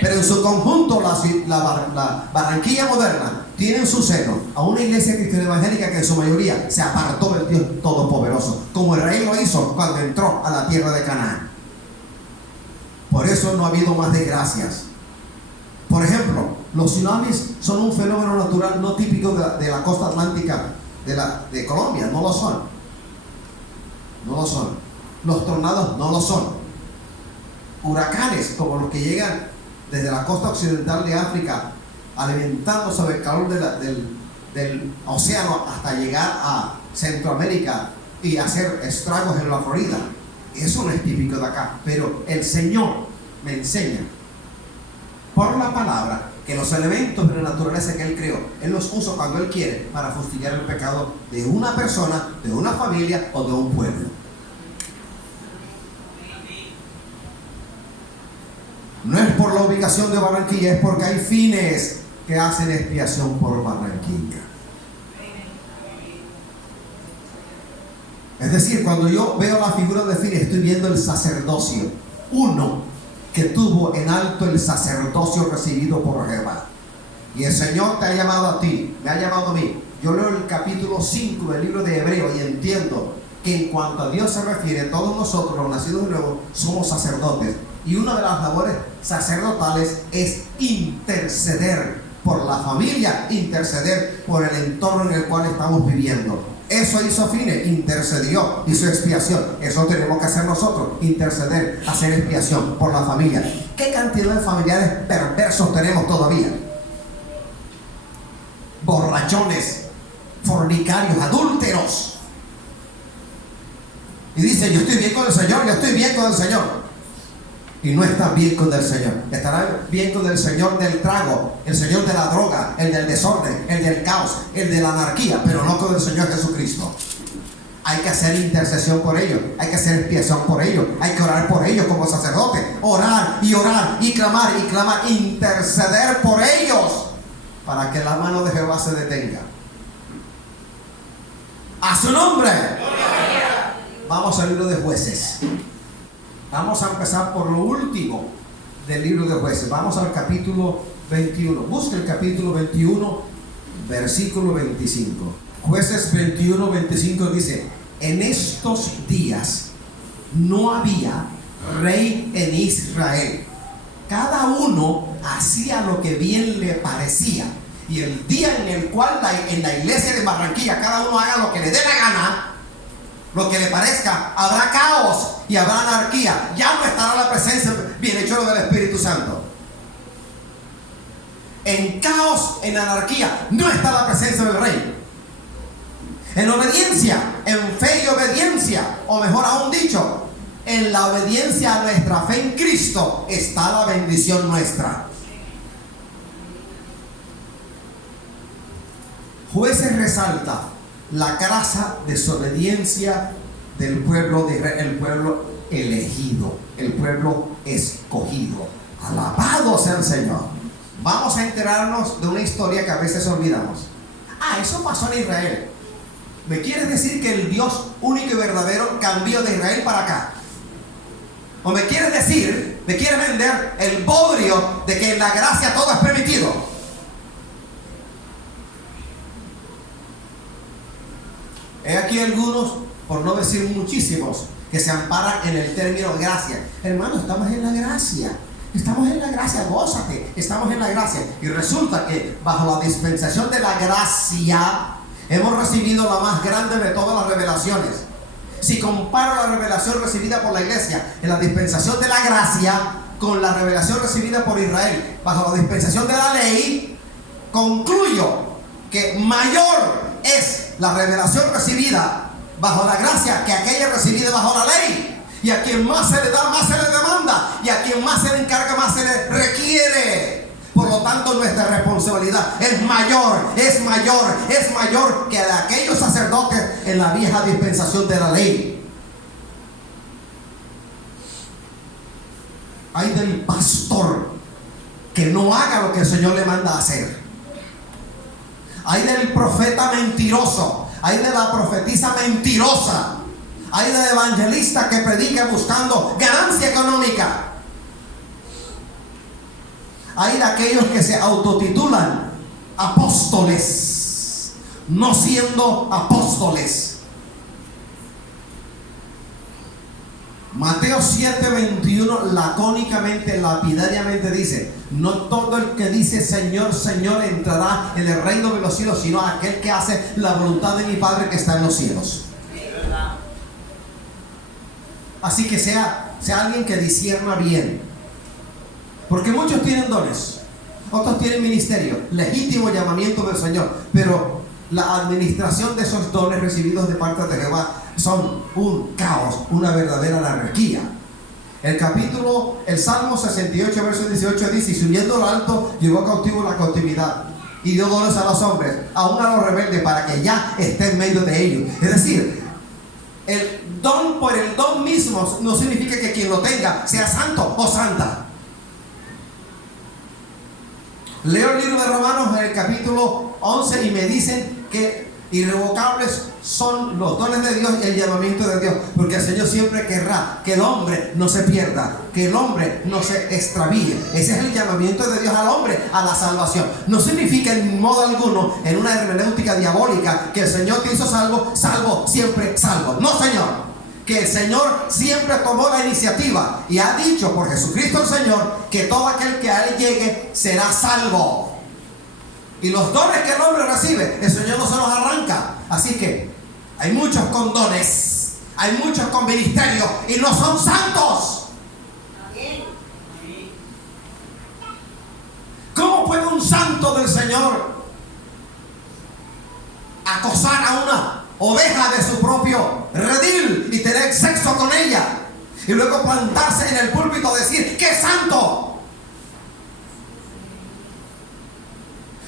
Pero en su conjunto la Barranquilla moderna tiene en su seno a una iglesia cristiana evangélica que en su mayoría se apartó del Dios Todopoderoso, como Israel lo hizo cuando entró a la tierra de Canaán. Por eso no ha habido más desgracias. Por ejemplo, los tsunamis son un fenómeno natural no típico de la costa atlántica de Colombia. No lo son. No lo son. Los tornados no lo son. Huracanes como los que llegan desde la costa occidental de África, alimentando sobre el calor del océano hasta llegar a Centroamérica y hacer estragos en la Florida. Eso no es típico de acá, pero el Señor me enseña por la palabra que los elementos de la naturaleza que Él creó, Él los usa cuando Él quiere para fustigar el pecado de una persona, de una familia o de un pueblo. No es por la ubicación de Barranquilla, es porque hay Fines que hacen expiación por Barranquilla. Es decir, cuando yo veo la figura de Fines, estoy viendo el sacerdocio, uno que tuvo en alto el sacerdocio recibido por Jehová. Y el Señor te ha llamado a ti, me ha llamado a mí. Yo leo el capítulo 5 del libro de Hebreo y entiendo que en cuanto a Dios se refiere, todos nosotros los nacidos de nuevo somos sacerdotes. Y una de las labores sacerdotales es interceder por la familia, interceder por el entorno en el cual estamos viviendo. Eso hizo Fines, intercedió, hizo expiación. Eso tenemos que hacer nosotros, interceder, hacer expiación por la familia. ¿Qué cantidad de familiares perversos tenemos todavía? Borrachones, fornicarios, adúlteros. Y dice, yo estoy bien con el Señor, yo estoy bien con el Señor. Y no está bien con el Señor. Estará bien con el Señor del trago, el Señor de la droga, el del desorden, el del caos, el de la anarquía, pero no con el Señor Jesucristo. Hay que hacer intercesión por ellos, hay que hacer expiación por ellos, hay que orar por ellos como sacerdote, orar y clamar, interceder por ellos para que la mano de Jehová se detenga. ¡A su nombre! Vamos al libro de Jueces. Vamos a empezar por lo último del libro de Jueces. Vamos al capítulo 21. Busca el capítulo 21, versículo 25. Jueces 21, 25 dice: en estos días no había rey en Israel. Cada uno hacía lo que bien le parecía. Y el día en el cual en la iglesia de Barranquilla cada uno haga lo que le dé la gana, lo que le parezca, habrá caos y habrá anarquía. Ya no estará la presencia bienhechora del Espíritu Santo. En caos, en anarquía, no está la presencia del Rey. En obediencia, en fe y obediencia, o mejor aún dicho, en la obediencia a nuestra fe en Cristo está la bendición nuestra. Jueces resalta la crasa desobediencia del pueblo de Israel, el pueblo elegido, el pueblo escogido. Alabado sea el Señor. Vamos a enterarnos de una historia que a veces olvidamos. Eso pasó en Israel. ¿Me quieres decir que el Dios único y verdadero cambió de Israel para acá? ¿O me quiere decir, me quiere vender el bodrio de que en la gracia todo es permitido? He aquí algunos, por no decir muchísimos, que se amparan en el término gracia. Hermano, estamos en la gracia. Estamos en la gracia, gózate. Estamos en la gracia. Y resulta que bajo la dispensación de la gracia hemos recibido la más grande de todas las revelaciones. Si comparo la revelación recibida por la iglesia en la dispensación de la gracia con la revelación recibida por Israel bajo la dispensación de la ley, concluyo que mayor es la revelación recibida bajo la gracia que aquella recibida bajo la ley. Y a quien más se le da, más se le demanda. Y a quien más se le encarga, más se le requiere. Por lo tanto, nuestra responsabilidad es mayor que la de aquellos sacerdotes en la vieja dispensación de la ley. Hay del pastor que no haga lo que el Señor le manda a hacer. Hay del profeta mentiroso. Hay de la profetisa mentirosa. Hay del evangelista que predica buscando ganancia económica. Hay de aquellos que se autotitulan apóstoles, no siendo apóstoles. Mateo 7:21 lacónicamente, lapidariamente dice: no todo el que dice Señor, Señor entrará en el reino de los cielos, sino aquel que hace la voluntad de mi Padre que está en los cielos. Así que sea alguien que discierna bien. Porque muchos tienen dones, otros tienen ministerio, legítimo llamamiento del Señor, pero la administración de esos dones recibidos de parte de Jehová son un caos, una verdadera anarquía. El Salmo 68, verso 18 dice: y subiendo al alto, llevó cautivo la cautividad, y dio dones a los hombres, aún a los rebeldes, para que ya esté en medio de ellos. Es decir, el don por el don mismo no significa que quien lo tenga sea santo o santa. Leo el libro de Romanos en el capítulo 11 y me dicen que irrevocables son los dones de Dios y el llamamiento de Dios, porque el Señor siempre querrá que el hombre no se pierda, que el hombre no se extravíe. Ese es el llamamiento de Dios al hombre, a la salvación. No significa en modo alguno, en una hermenéutica diabólica, que el Señor te hizo salvo, salvo, siempre salvo. No, Señor. Que el Señor siempre tomó la iniciativa y ha dicho por Jesucristo el Señor que todo aquel que a Él llegue será salvo. Y los dones que el hombre recibe, el Señor no se los arranca. Así que hay muchos con dones, hay muchos con ministerios y no son santos. ¿Cómo puede un santo del Señor acosar a una oveja de su propio redil y tener sexo con ella y luego plantarse en el púlpito a decir que es santo?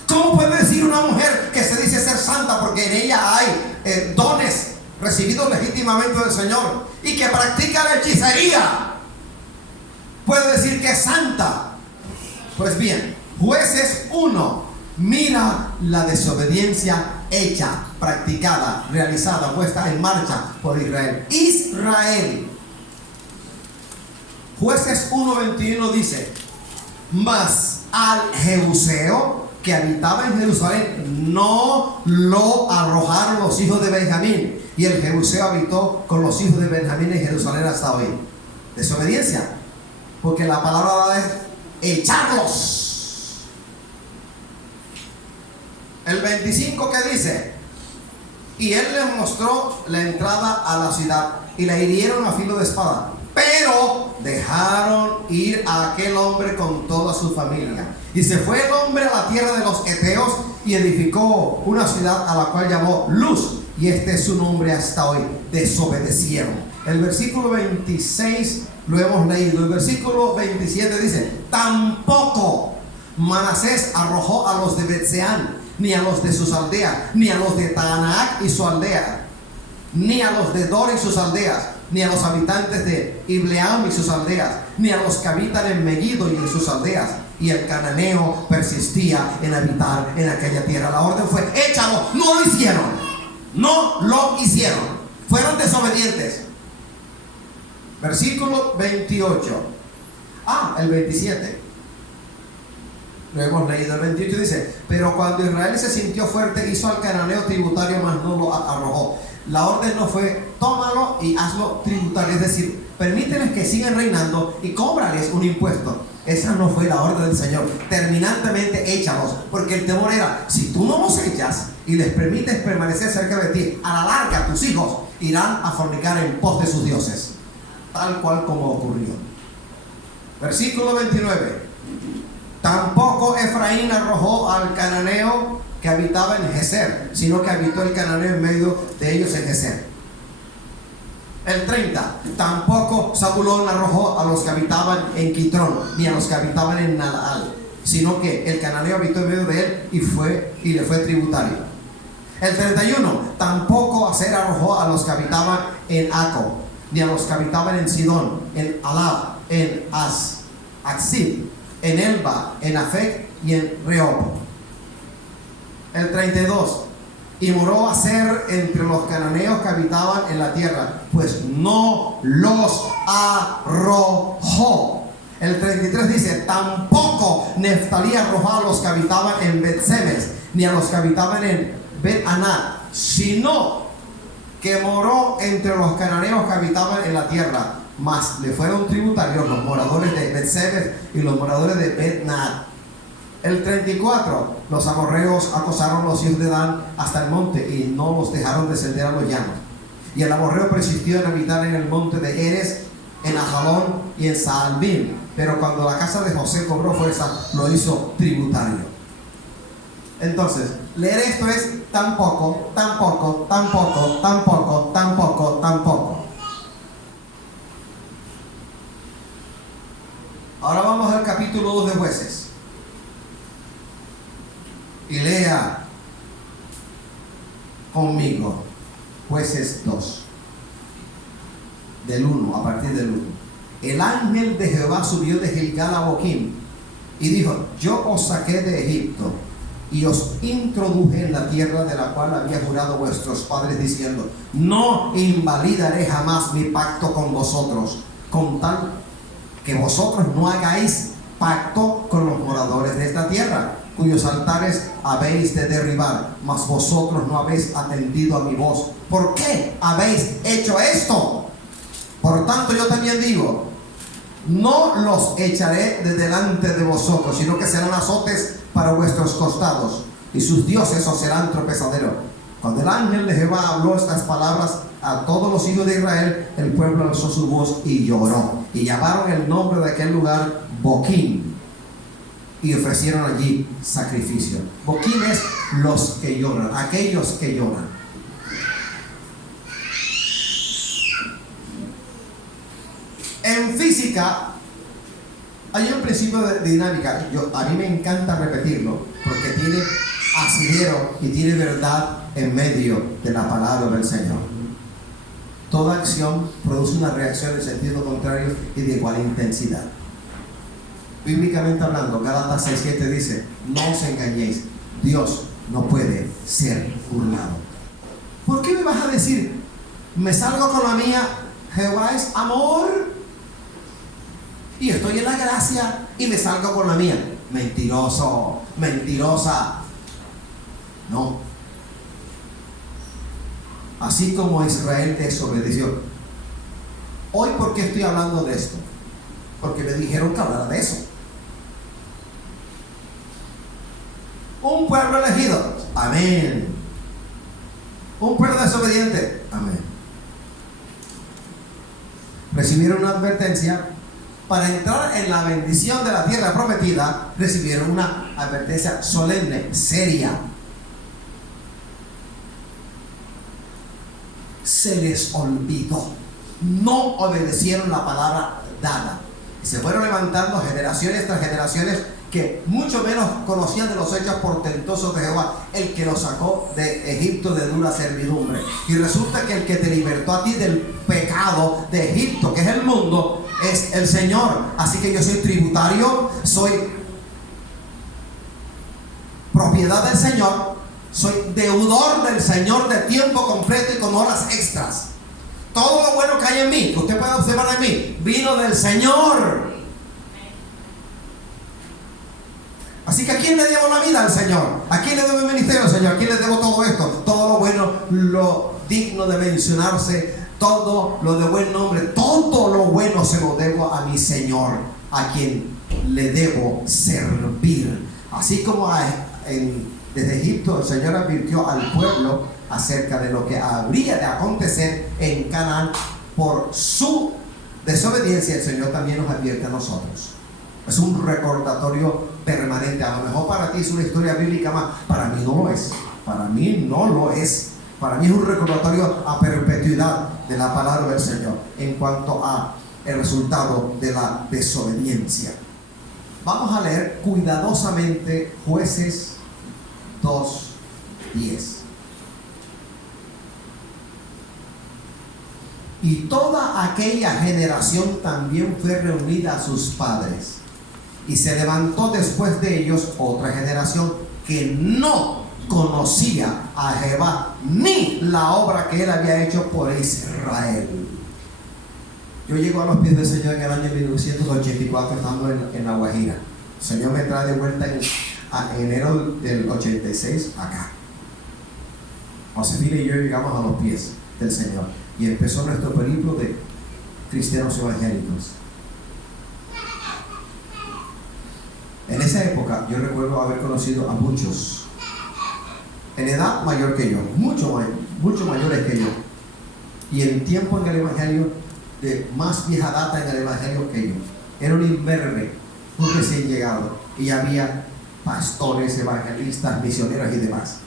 ¿Cómo puede decir una mujer que se dice ser santa porque en ella hay dones recibidos legítimamente del Señor y que practica la hechicería? Puede decir que es santa. Pues bien, Jueces 1 mira la desobediencia hecha, practicada, realizada, puesta en marcha por Israel. Jueces 1:21 dice: mas al Jebuseo que habitaba en Jerusalén no lo arrojaron los hijos de Benjamín, y el Jebuseo habitó con los hijos de Benjamín en Jerusalén hasta hoy. Desobediencia, porque la palabra es echarlos. El 25 que dice: y él les mostró la entrada a la ciudad y la hirieron a filo de espada, pero dejaron ir a aquel hombre con toda su familia. Y se fue el hombre a la tierra de los Eteos y edificó una ciudad a la cual llamó Luz, y este es su nombre hasta hoy. Desobedecieron. El versículo 26 lo hemos leído. El versículo 27 dice: tampoco Manasés arrojó a los de Betseán, ni a los de sus aldeas, ni a los de Taanac y su aldea, ni a los de Dor y sus aldeas, ni a los habitantes de Ibleam y sus aldeas, ni a los que habitan en Megiddo y en sus aldeas. Y el cananeo persistía en habitar en aquella tierra. La orden fue: échalo. No lo hicieron. No lo hicieron. Fueron desobedientes. Versículo 28. El 27. Lo hemos leído. El 28 dice: pero cuando Israel se sintió fuerte, hizo al cananeo tributario, mas no lo arrojó. La orden no fue: tómalo y hazlo tributario, es decir, permíteles que sigan reinando y cóbrales un impuesto. Esa no fue la orden del Señor. Terminantemente échalos, porque el temor era: si tú no los echas y les permites permanecer cerca de ti, a la larga tus hijos irán a fornicar en pos de sus dioses, tal cual como ocurrió. Versículo 29. Tampoco Efraín arrojó al cananeo que habitaba en Geser, sino que habitó el cananeo en medio de ellos en Geser. El 30. Tampoco Zabulón arrojó a los que habitaban en Quitrón, ni a los que habitaban en Nalaal, sino que el cananeo habitó en medio de él y le fue tributario. El 31. Tampoco Aser arrojó a los que habitaban en Aco, ni a los que habitaban en Sidón, en Alab, en Aksib, en Elba, en Afec y en Rehob. El 32. Y moró Aser entre los cananeos que habitaban en la tierra, pues no los arrojó. El 33 dice: tampoco Neftalí arrojó a los que habitaban en Bet-Semes, ni a los que habitaban en Bet-Anat, sino que moró entre los cananeos que habitaban en la tierra, mas le fueron tributarios los moradores de Bet-Semes y los moradores de Bet-Naat. El 34. Los amorreos acosaron a los hijos de Dan hasta el monte y no los dejaron descender a los llanos. Y el amorreo persistió en habitar en el monte de Eres, en Ajalón y en Saalbim. Pero cuando la casa de José cobró fuerza, lo hizo tributario. Entonces, leer esto es tampoco, tampoco, tampoco, tampoco, tampoco, tampoco. Ahora vamos al capítulo 2 de Jueces. Y lea conmigo Jueces 2, del 1, a partir del 1. El ángel de Jehová subió de Gilgal a Boquim y dijo: yo os saqué de Egipto y os introduje en la tierra de la cual había jurado vuestros padres, diciendo: no invalidaré jamás mi pacto con vosotros, con tal que vosotros no hagáis pacto con los moradores de esta tierra, cuyos altares habéis de derribar, mas vosotros no habéis atendido a mi voz. ¿Por qué habéis hecho esto? Por tanto yo también digo: no los echaré de delante de vosotros, sino que serán azotes para vuestros costados, y sus dioses os serán tropezadero. Cuando el ángel de Jehová habló estas palabras a todos los hijos de Israel, el pueblo alzó su voz y lloró, y llamaron el nombre de aquel lugar Boquim, y ofrecieron allí sacrificio. Boquim es los que lloran, aquellos que lloran. En física hay un principio de dinámica. A mí me encanta repetirlo porque tiene asidero y tiene verdad en medio de la palabra del Señor. Toda acción produce una reacción en sentido contrario y de igual intensidad. Bíblicamente hablando, Gálatas 6:7 dice: no os engañéis, Dios no puede ser burlado. ¿Por qué me vas a decir: me salgo con la mía, Jehová es amor y estoy en la gracia y me salgo con la mía? Mentiroso, mentirosa. No. Así como Israel desobedeció. Hoy, ¿por qué estoy hablando de esto? Porque me dijeron que hablara de eso. Un pueblo elegido, amén. Un pueblo desobediente, amén. Recibieron una advertencia. Para entrar en la bendición de la tierra prometida, recibieron una advertencia solemne, seria. Se les olvidó, no obedecieron la palabra dada, y se fueron levantando generaciones tras generaciones que mucho menos conocían de los hechos portentosos de Jehová, el que los sacó de Egipto de dura servidumbre. Y resulta que el que te libertó a ti del pecado de Egipto, que es el mundo, es el Señor. Así que yo soy tributario, soy propiedad del Señor, soy deudor del Señor de tiempo completo y con horas extras. Todo lo bueno que hay en mí, que usted puede observar en mí, vino del Señor. Así que ¿a quién le debo la vida? Al Señor. ¿A quién le debo el ministerio? Al Señor. ¿A quién le debo todo esto? Todo lo bueno, lo digno de mencionarse, todo lo de buen nombre, todo lo bueno se lo debo a mi Señor, a quien le debo servir. Así como desde Egipto el Señor advirtió al pueblo acerca de lo que habría de acontecer en Canaán por su desobediencia, el Señor también nos advierte a nosotros. Es un recordatorio permanente. A lo mejor para ti es una historia bíblica más, para mí no lo es. Para mí no lo es. Para mí es un recordatorio a perpetuidad de la palabra del Señor en cuanto a el resultado de la desobediencia. Vamos a leer cuidadosamente Jueces 2:10. Y toda aquella generación también fue reunida a sus padres. Y se levantó después de ellos otra generación que no conocía a Jehová ni la obra que él había hecho por Israel. Yo llego a los pies del Señor en el año 1984, estando en La Guajira. El Señor me trae de vuelta en enero del 86 acá. Josefina y yo llegamos a los pies del Señor y empezó nuestro periplo de cristianos evangélicos. En esa época yo recuerdo haber conocido a muchos en edad mayor que yo, mucho mayores que yo, y en tiempo en el evangelio de más vieja data en el evangelio que yo. Era un imberbe, un recién llegado, y había pastores, evangelistas, misioneros y demás.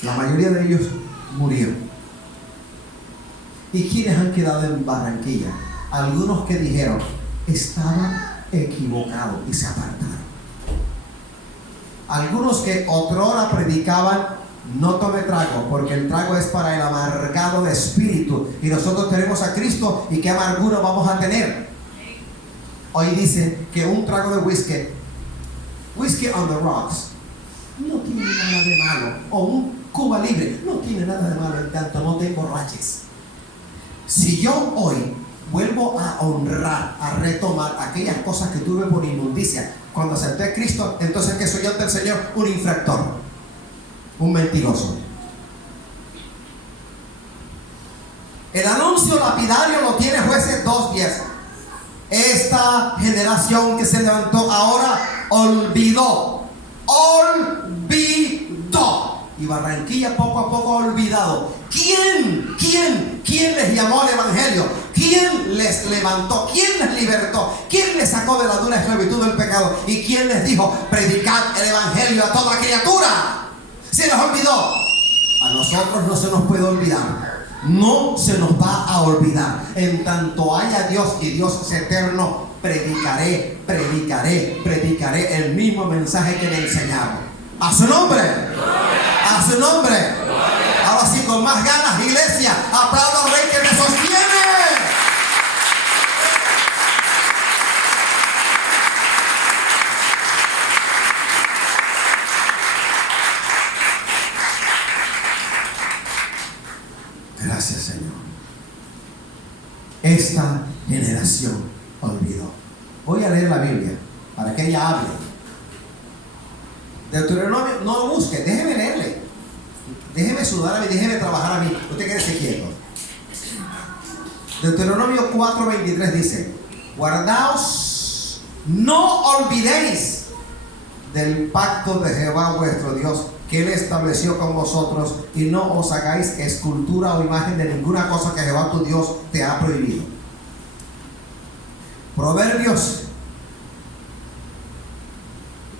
La mayoría de ellos murieron. ¿Y quiénes han quedado en Barranquilla? Algunos que dijeron, estaban equivocados y se apartaron. Algunos que otrora predicaban, no tome trago, porque el trago es para el amargado de espíritu, y nosotros tenemos a Cristo, y qué amargura vamos a tener. Hoy dicen que un trago de whisky on the rocks, no tiene nada de malo, o un Cuba libre, no tiene nada de malo en tanto no te emborraches. Si yo hoy vuelvo a honrar, a retomar aquellas cosas que tuve por inmundicia cuando acepté a Cristo, entonces ¿qué soy yo ante el Señor? Un infractor, un mentiroso. El anuncio lapidario lo tiene Jueces 2:10. Esta generación que se levantó ahora olvidó. Y Barranquilla poco a poco ha olvidado. ¿Quién les llamó al evangelio? ¿Quién les levantó? ¿Quién les libertó? ¿Quién les sacó de la dura esclavitud del pecado? ¿Y quién les dijo, predicad el evangelio a toda criatura? Se les olvidó. A nosotros no se nos puede olvidar. No se nos va a olvidar. En tanto haya Dios y Dios es eterno, predicaré el mismo mensaje que me enseñaron. A su nombre. A su nombre. Ahora sí, con más ganas, iglesia, aplauda al Rey que me sostiene. Gracias, Señor. Esta generación olvidó. Voy a leer la Biblia para que ella hable. Deuteronomio, no lo busque, déjeme leerle. Déjeme sudar a mí, déjeme trabajar a mí. Usted quédese quieto. Deuteronomio 4:23 dice: guardaos, no olvidéis del pacto de Jehová vuestro Dios, que Él estableció con vosotros, y no os hagáis escultura o imagen de ninguna cosa que Jehová tu Dios te ha prohibido. Proverbios.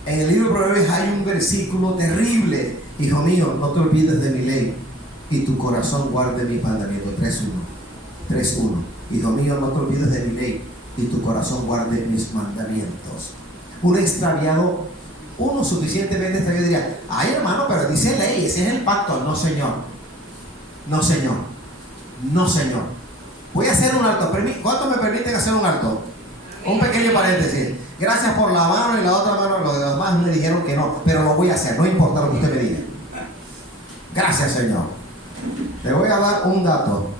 En el libro de Proverbios hay un versículo terrible. Hijo mío, no te olvides de mi ley, y tu corazón guarde mis mandamientos. 3:1. Hijo mío, no te olvides de mi ley, y tu corazón guarde mis mandamientos. Un extraviado, uno suficientemente extraviado diría: ay, hermano, pero dice ley, ese es el pacto. No, señor. No, señor. No, señor. Voy a hacer un alto. ¿Cuánto me permiten hacer un alto? Un pequeño paréntesis. Gracias por la mano y la otra mano. Los demás me dijeron que no, pero lo voy a hacer, no importa lo que usted me diga. Gracias, Señor. Te voy a dar un dato.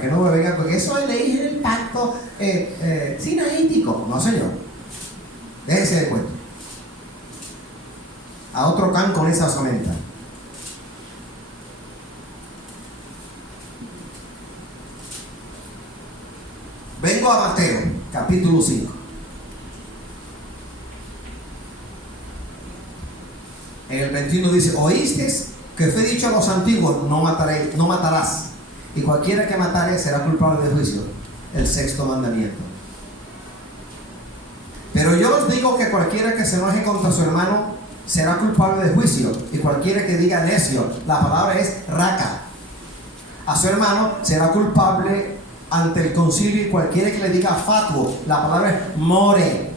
para que no me vengan con eso de ley en el pacto sinaítico. No, señor. Déjese de cuento. A otro can con esa osamenta. Vengo a Mateo, capítulo 5. En el 21 dice: oísteis que fue dicho a los antiguos, no matarás, y cualquiera que matare será culpable de juicio. El sexto mandamiento. Pero yo os digo que cualquiera que se enoje contra su hermano será culpable de juicio, y cualquiera que diga necio, la palabra es raca, a su hermano será culpable ante el concilio, y cualquiera que le diga fatuo, la palabra es more,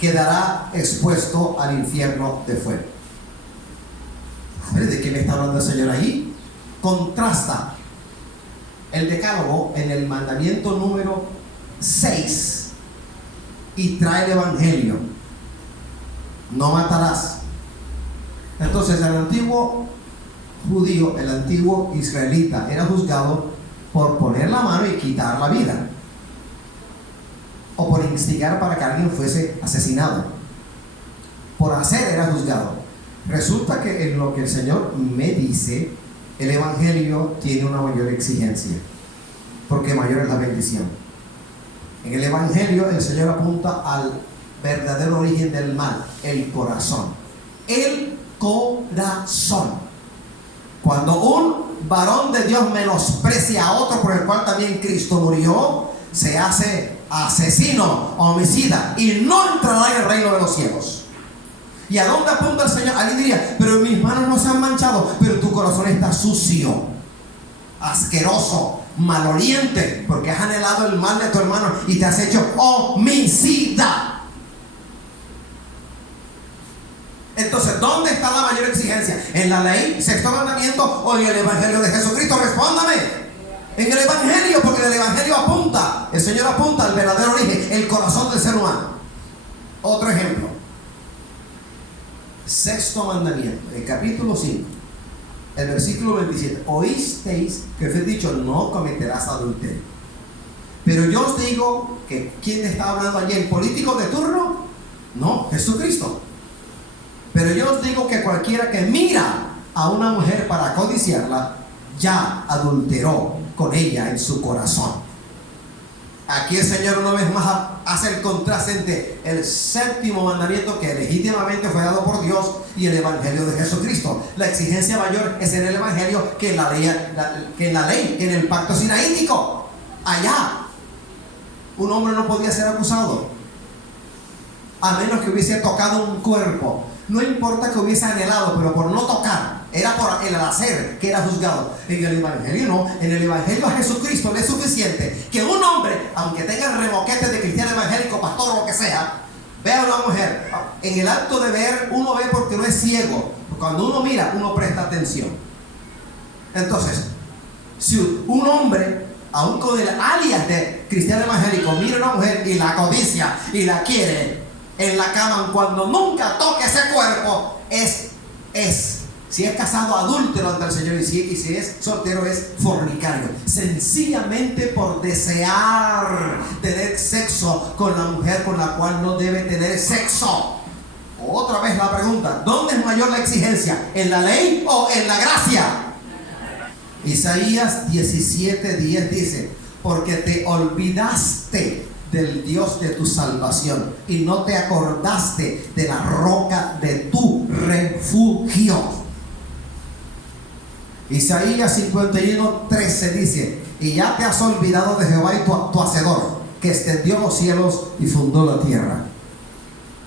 quedará expuesto al infierno de fuego. A ver, ¿de qué me está hablando el Señor ahí? Contrasta el decálogo en el mandamiento número 6 y trae el evangelio: no matarás. Entonces el antiguo judío, el antiguo israelita, era juzgado por poner la mano y quitar la vida, o por instigar para que alguien fuese asesinado. Por hacer era juzgado. Resulta que en lo que el Señor me dice, el evangelio tiene una mayor exigencia, porque mayor es la bendición. En el evangelio el Señor apunta al verdadero origen del mal: el corazón. El corazón. Cuando un varón de Dios menosprecia a otro, por el cual también Cristo murió, se hace asesino, homicida, y no entrará en el reino de los cielos. ¿Y a dónde apunta el Señor? Alguien diría: pero mis manos no se han manchado. Pero tu corazón está sucio, asqueroso, maloliente, porque has anhelado el mal de tu hermano y te has hecho homicida. Entonces, ¿dónde está la mayor exigencia? ¿En la ley, sexto mandamiento, o en el evangelio de Jesucristo? Respóndame. En el evangelio, porque en el evangelio apunta, el Señor apunta al verdadero origen, el corazón del ser humano. Otro ejemplo: sexto mandamiento, el capítulo 5, el versículo 27. Oísteis que fue dicho: no cometerás adulterio. Pero yo os digo que, ¿quién está hablando allí? ¿El político de turno? No, Jesucristo. Pero yo os digo que cualquiera que mira a una mujer para codiciarla, ya adulteró con ella en su corazón. Aquí el Señor una vez más hace el contraste entre el séptimo mandamiento, que legítimamente fue dado por Dios, y el evangelio de Jesucristo. La exigencia mayor es en el evangelio que en la ley, en el pacto sinaítico. Allá un hombre no podía ser acusado a menos que hubiese tocado un cuerpo. No importa que hubiese anhelado, pero por no tocar, era por el hacer que era juzgado. En el evangelio no. En el evangelio a Jesucristo le es suficiente que un hombre, aunque tenga el remoquete de cristiano evangélico, pastor o lo que sea, vea a una mujer. En el acto de ver, uno ve porque no es ciego. Cuando uno mira, uno presta atención. Entonces, si un hombre, aún con el alias de cristiano evangélico, mira a una mujer y la codicia y la quiere en la cama, cuando nunca toque ese cuerpo, si es casado, adúltero ante el Señor, y si es soltero, es fornicario, sencillamente por desear tener sexo con la mujer con la cual no debe tener sexo. Otra vez la pregunta: ¿dónde es mayor la exigencia? ¿En la ley o en la gracia? Isaías 17:10 dice: porque te olvidaste del Dios de tu salvación y no te acordaste de la roca de tu refugio. Isaías 51:13 dice: y ya te has olvidado de Jehová y tu hacedor, que extendió los cielos y fundó la tierra.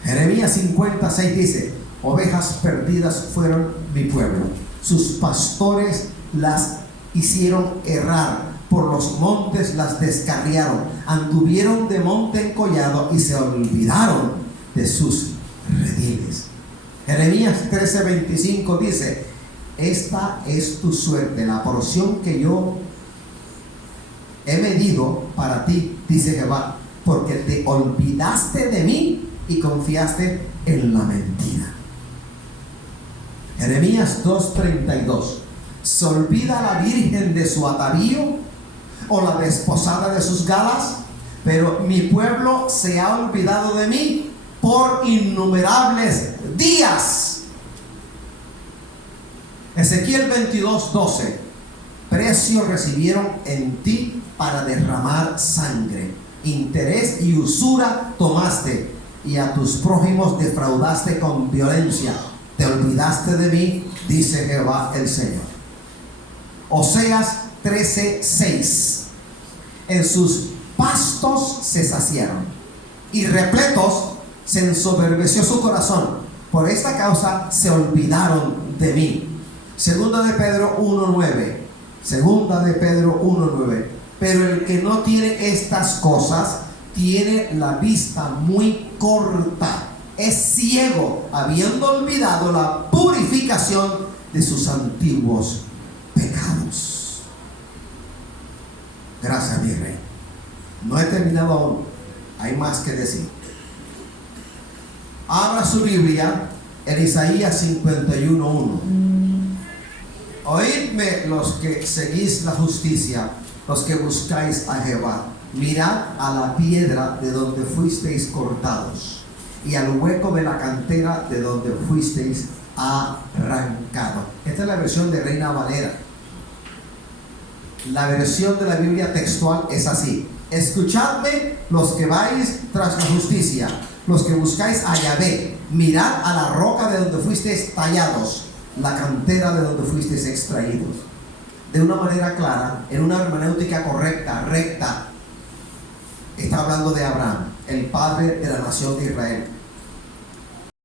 Jeremías 50:6 dice: ovejas perdidas fueron mi pueblo, sus pastores las hicieron errar, por los montes las descarriaron, anduvieron de monte en collado y se olvidaron de sus rediles. Jeremías 13:25 dice: esta es tu suerte, la porción que yo he medido para ti, dice Jehová, porque te olvidaste de mí y confiaste en la mentira. Jeremías 2:32: ¿se olvida la virgen de su atavío? o la desposada de sus galas, pero mi pueblo se ha olvidado de mí por innumerables días. Ezequiel 22:12. Precio recibieron en ti para derramar sangre, interés y usura tomaste, y a tus prójimos defraudaste con violencia. Te olvidaste de mí, dice Jehová el Señor. Oseas 13:6. En sus pastos se saciaron, y repletos se ensoberbeció su corazón. Por esta causa se olvidaron de mí. Segunda de Pedro 1:9. Segunda de Pedro 1:9. Pero el que no tiene estas cosas tiene la vista muy corta, es ciego, habiendo olvidado la purificación de sus antiguos pecados. Gracias, mi rey. No he terminado aún, hay más que decir. Abra su Biblia en Isaías 51:1. Oídme los que seguís la justicia, los que buscáis a Jehová. Mirad a la piedra de donde fuisteis cortados, y al hueco de la cantera de donde fuisteis arrancado. Esta es la versión de Reina Valera. La versión de la Biblia textual es así: escuchadme los que vais tras la justicia, los que buscáis a Yahvé. Mirad a la roca de donde fuisteis tallados, la cantera de donde fuisteis extraídos. De una manera clara, en una hermenéutica correcta, recta, está hablando de Abraham, el padre de la nación de Israel.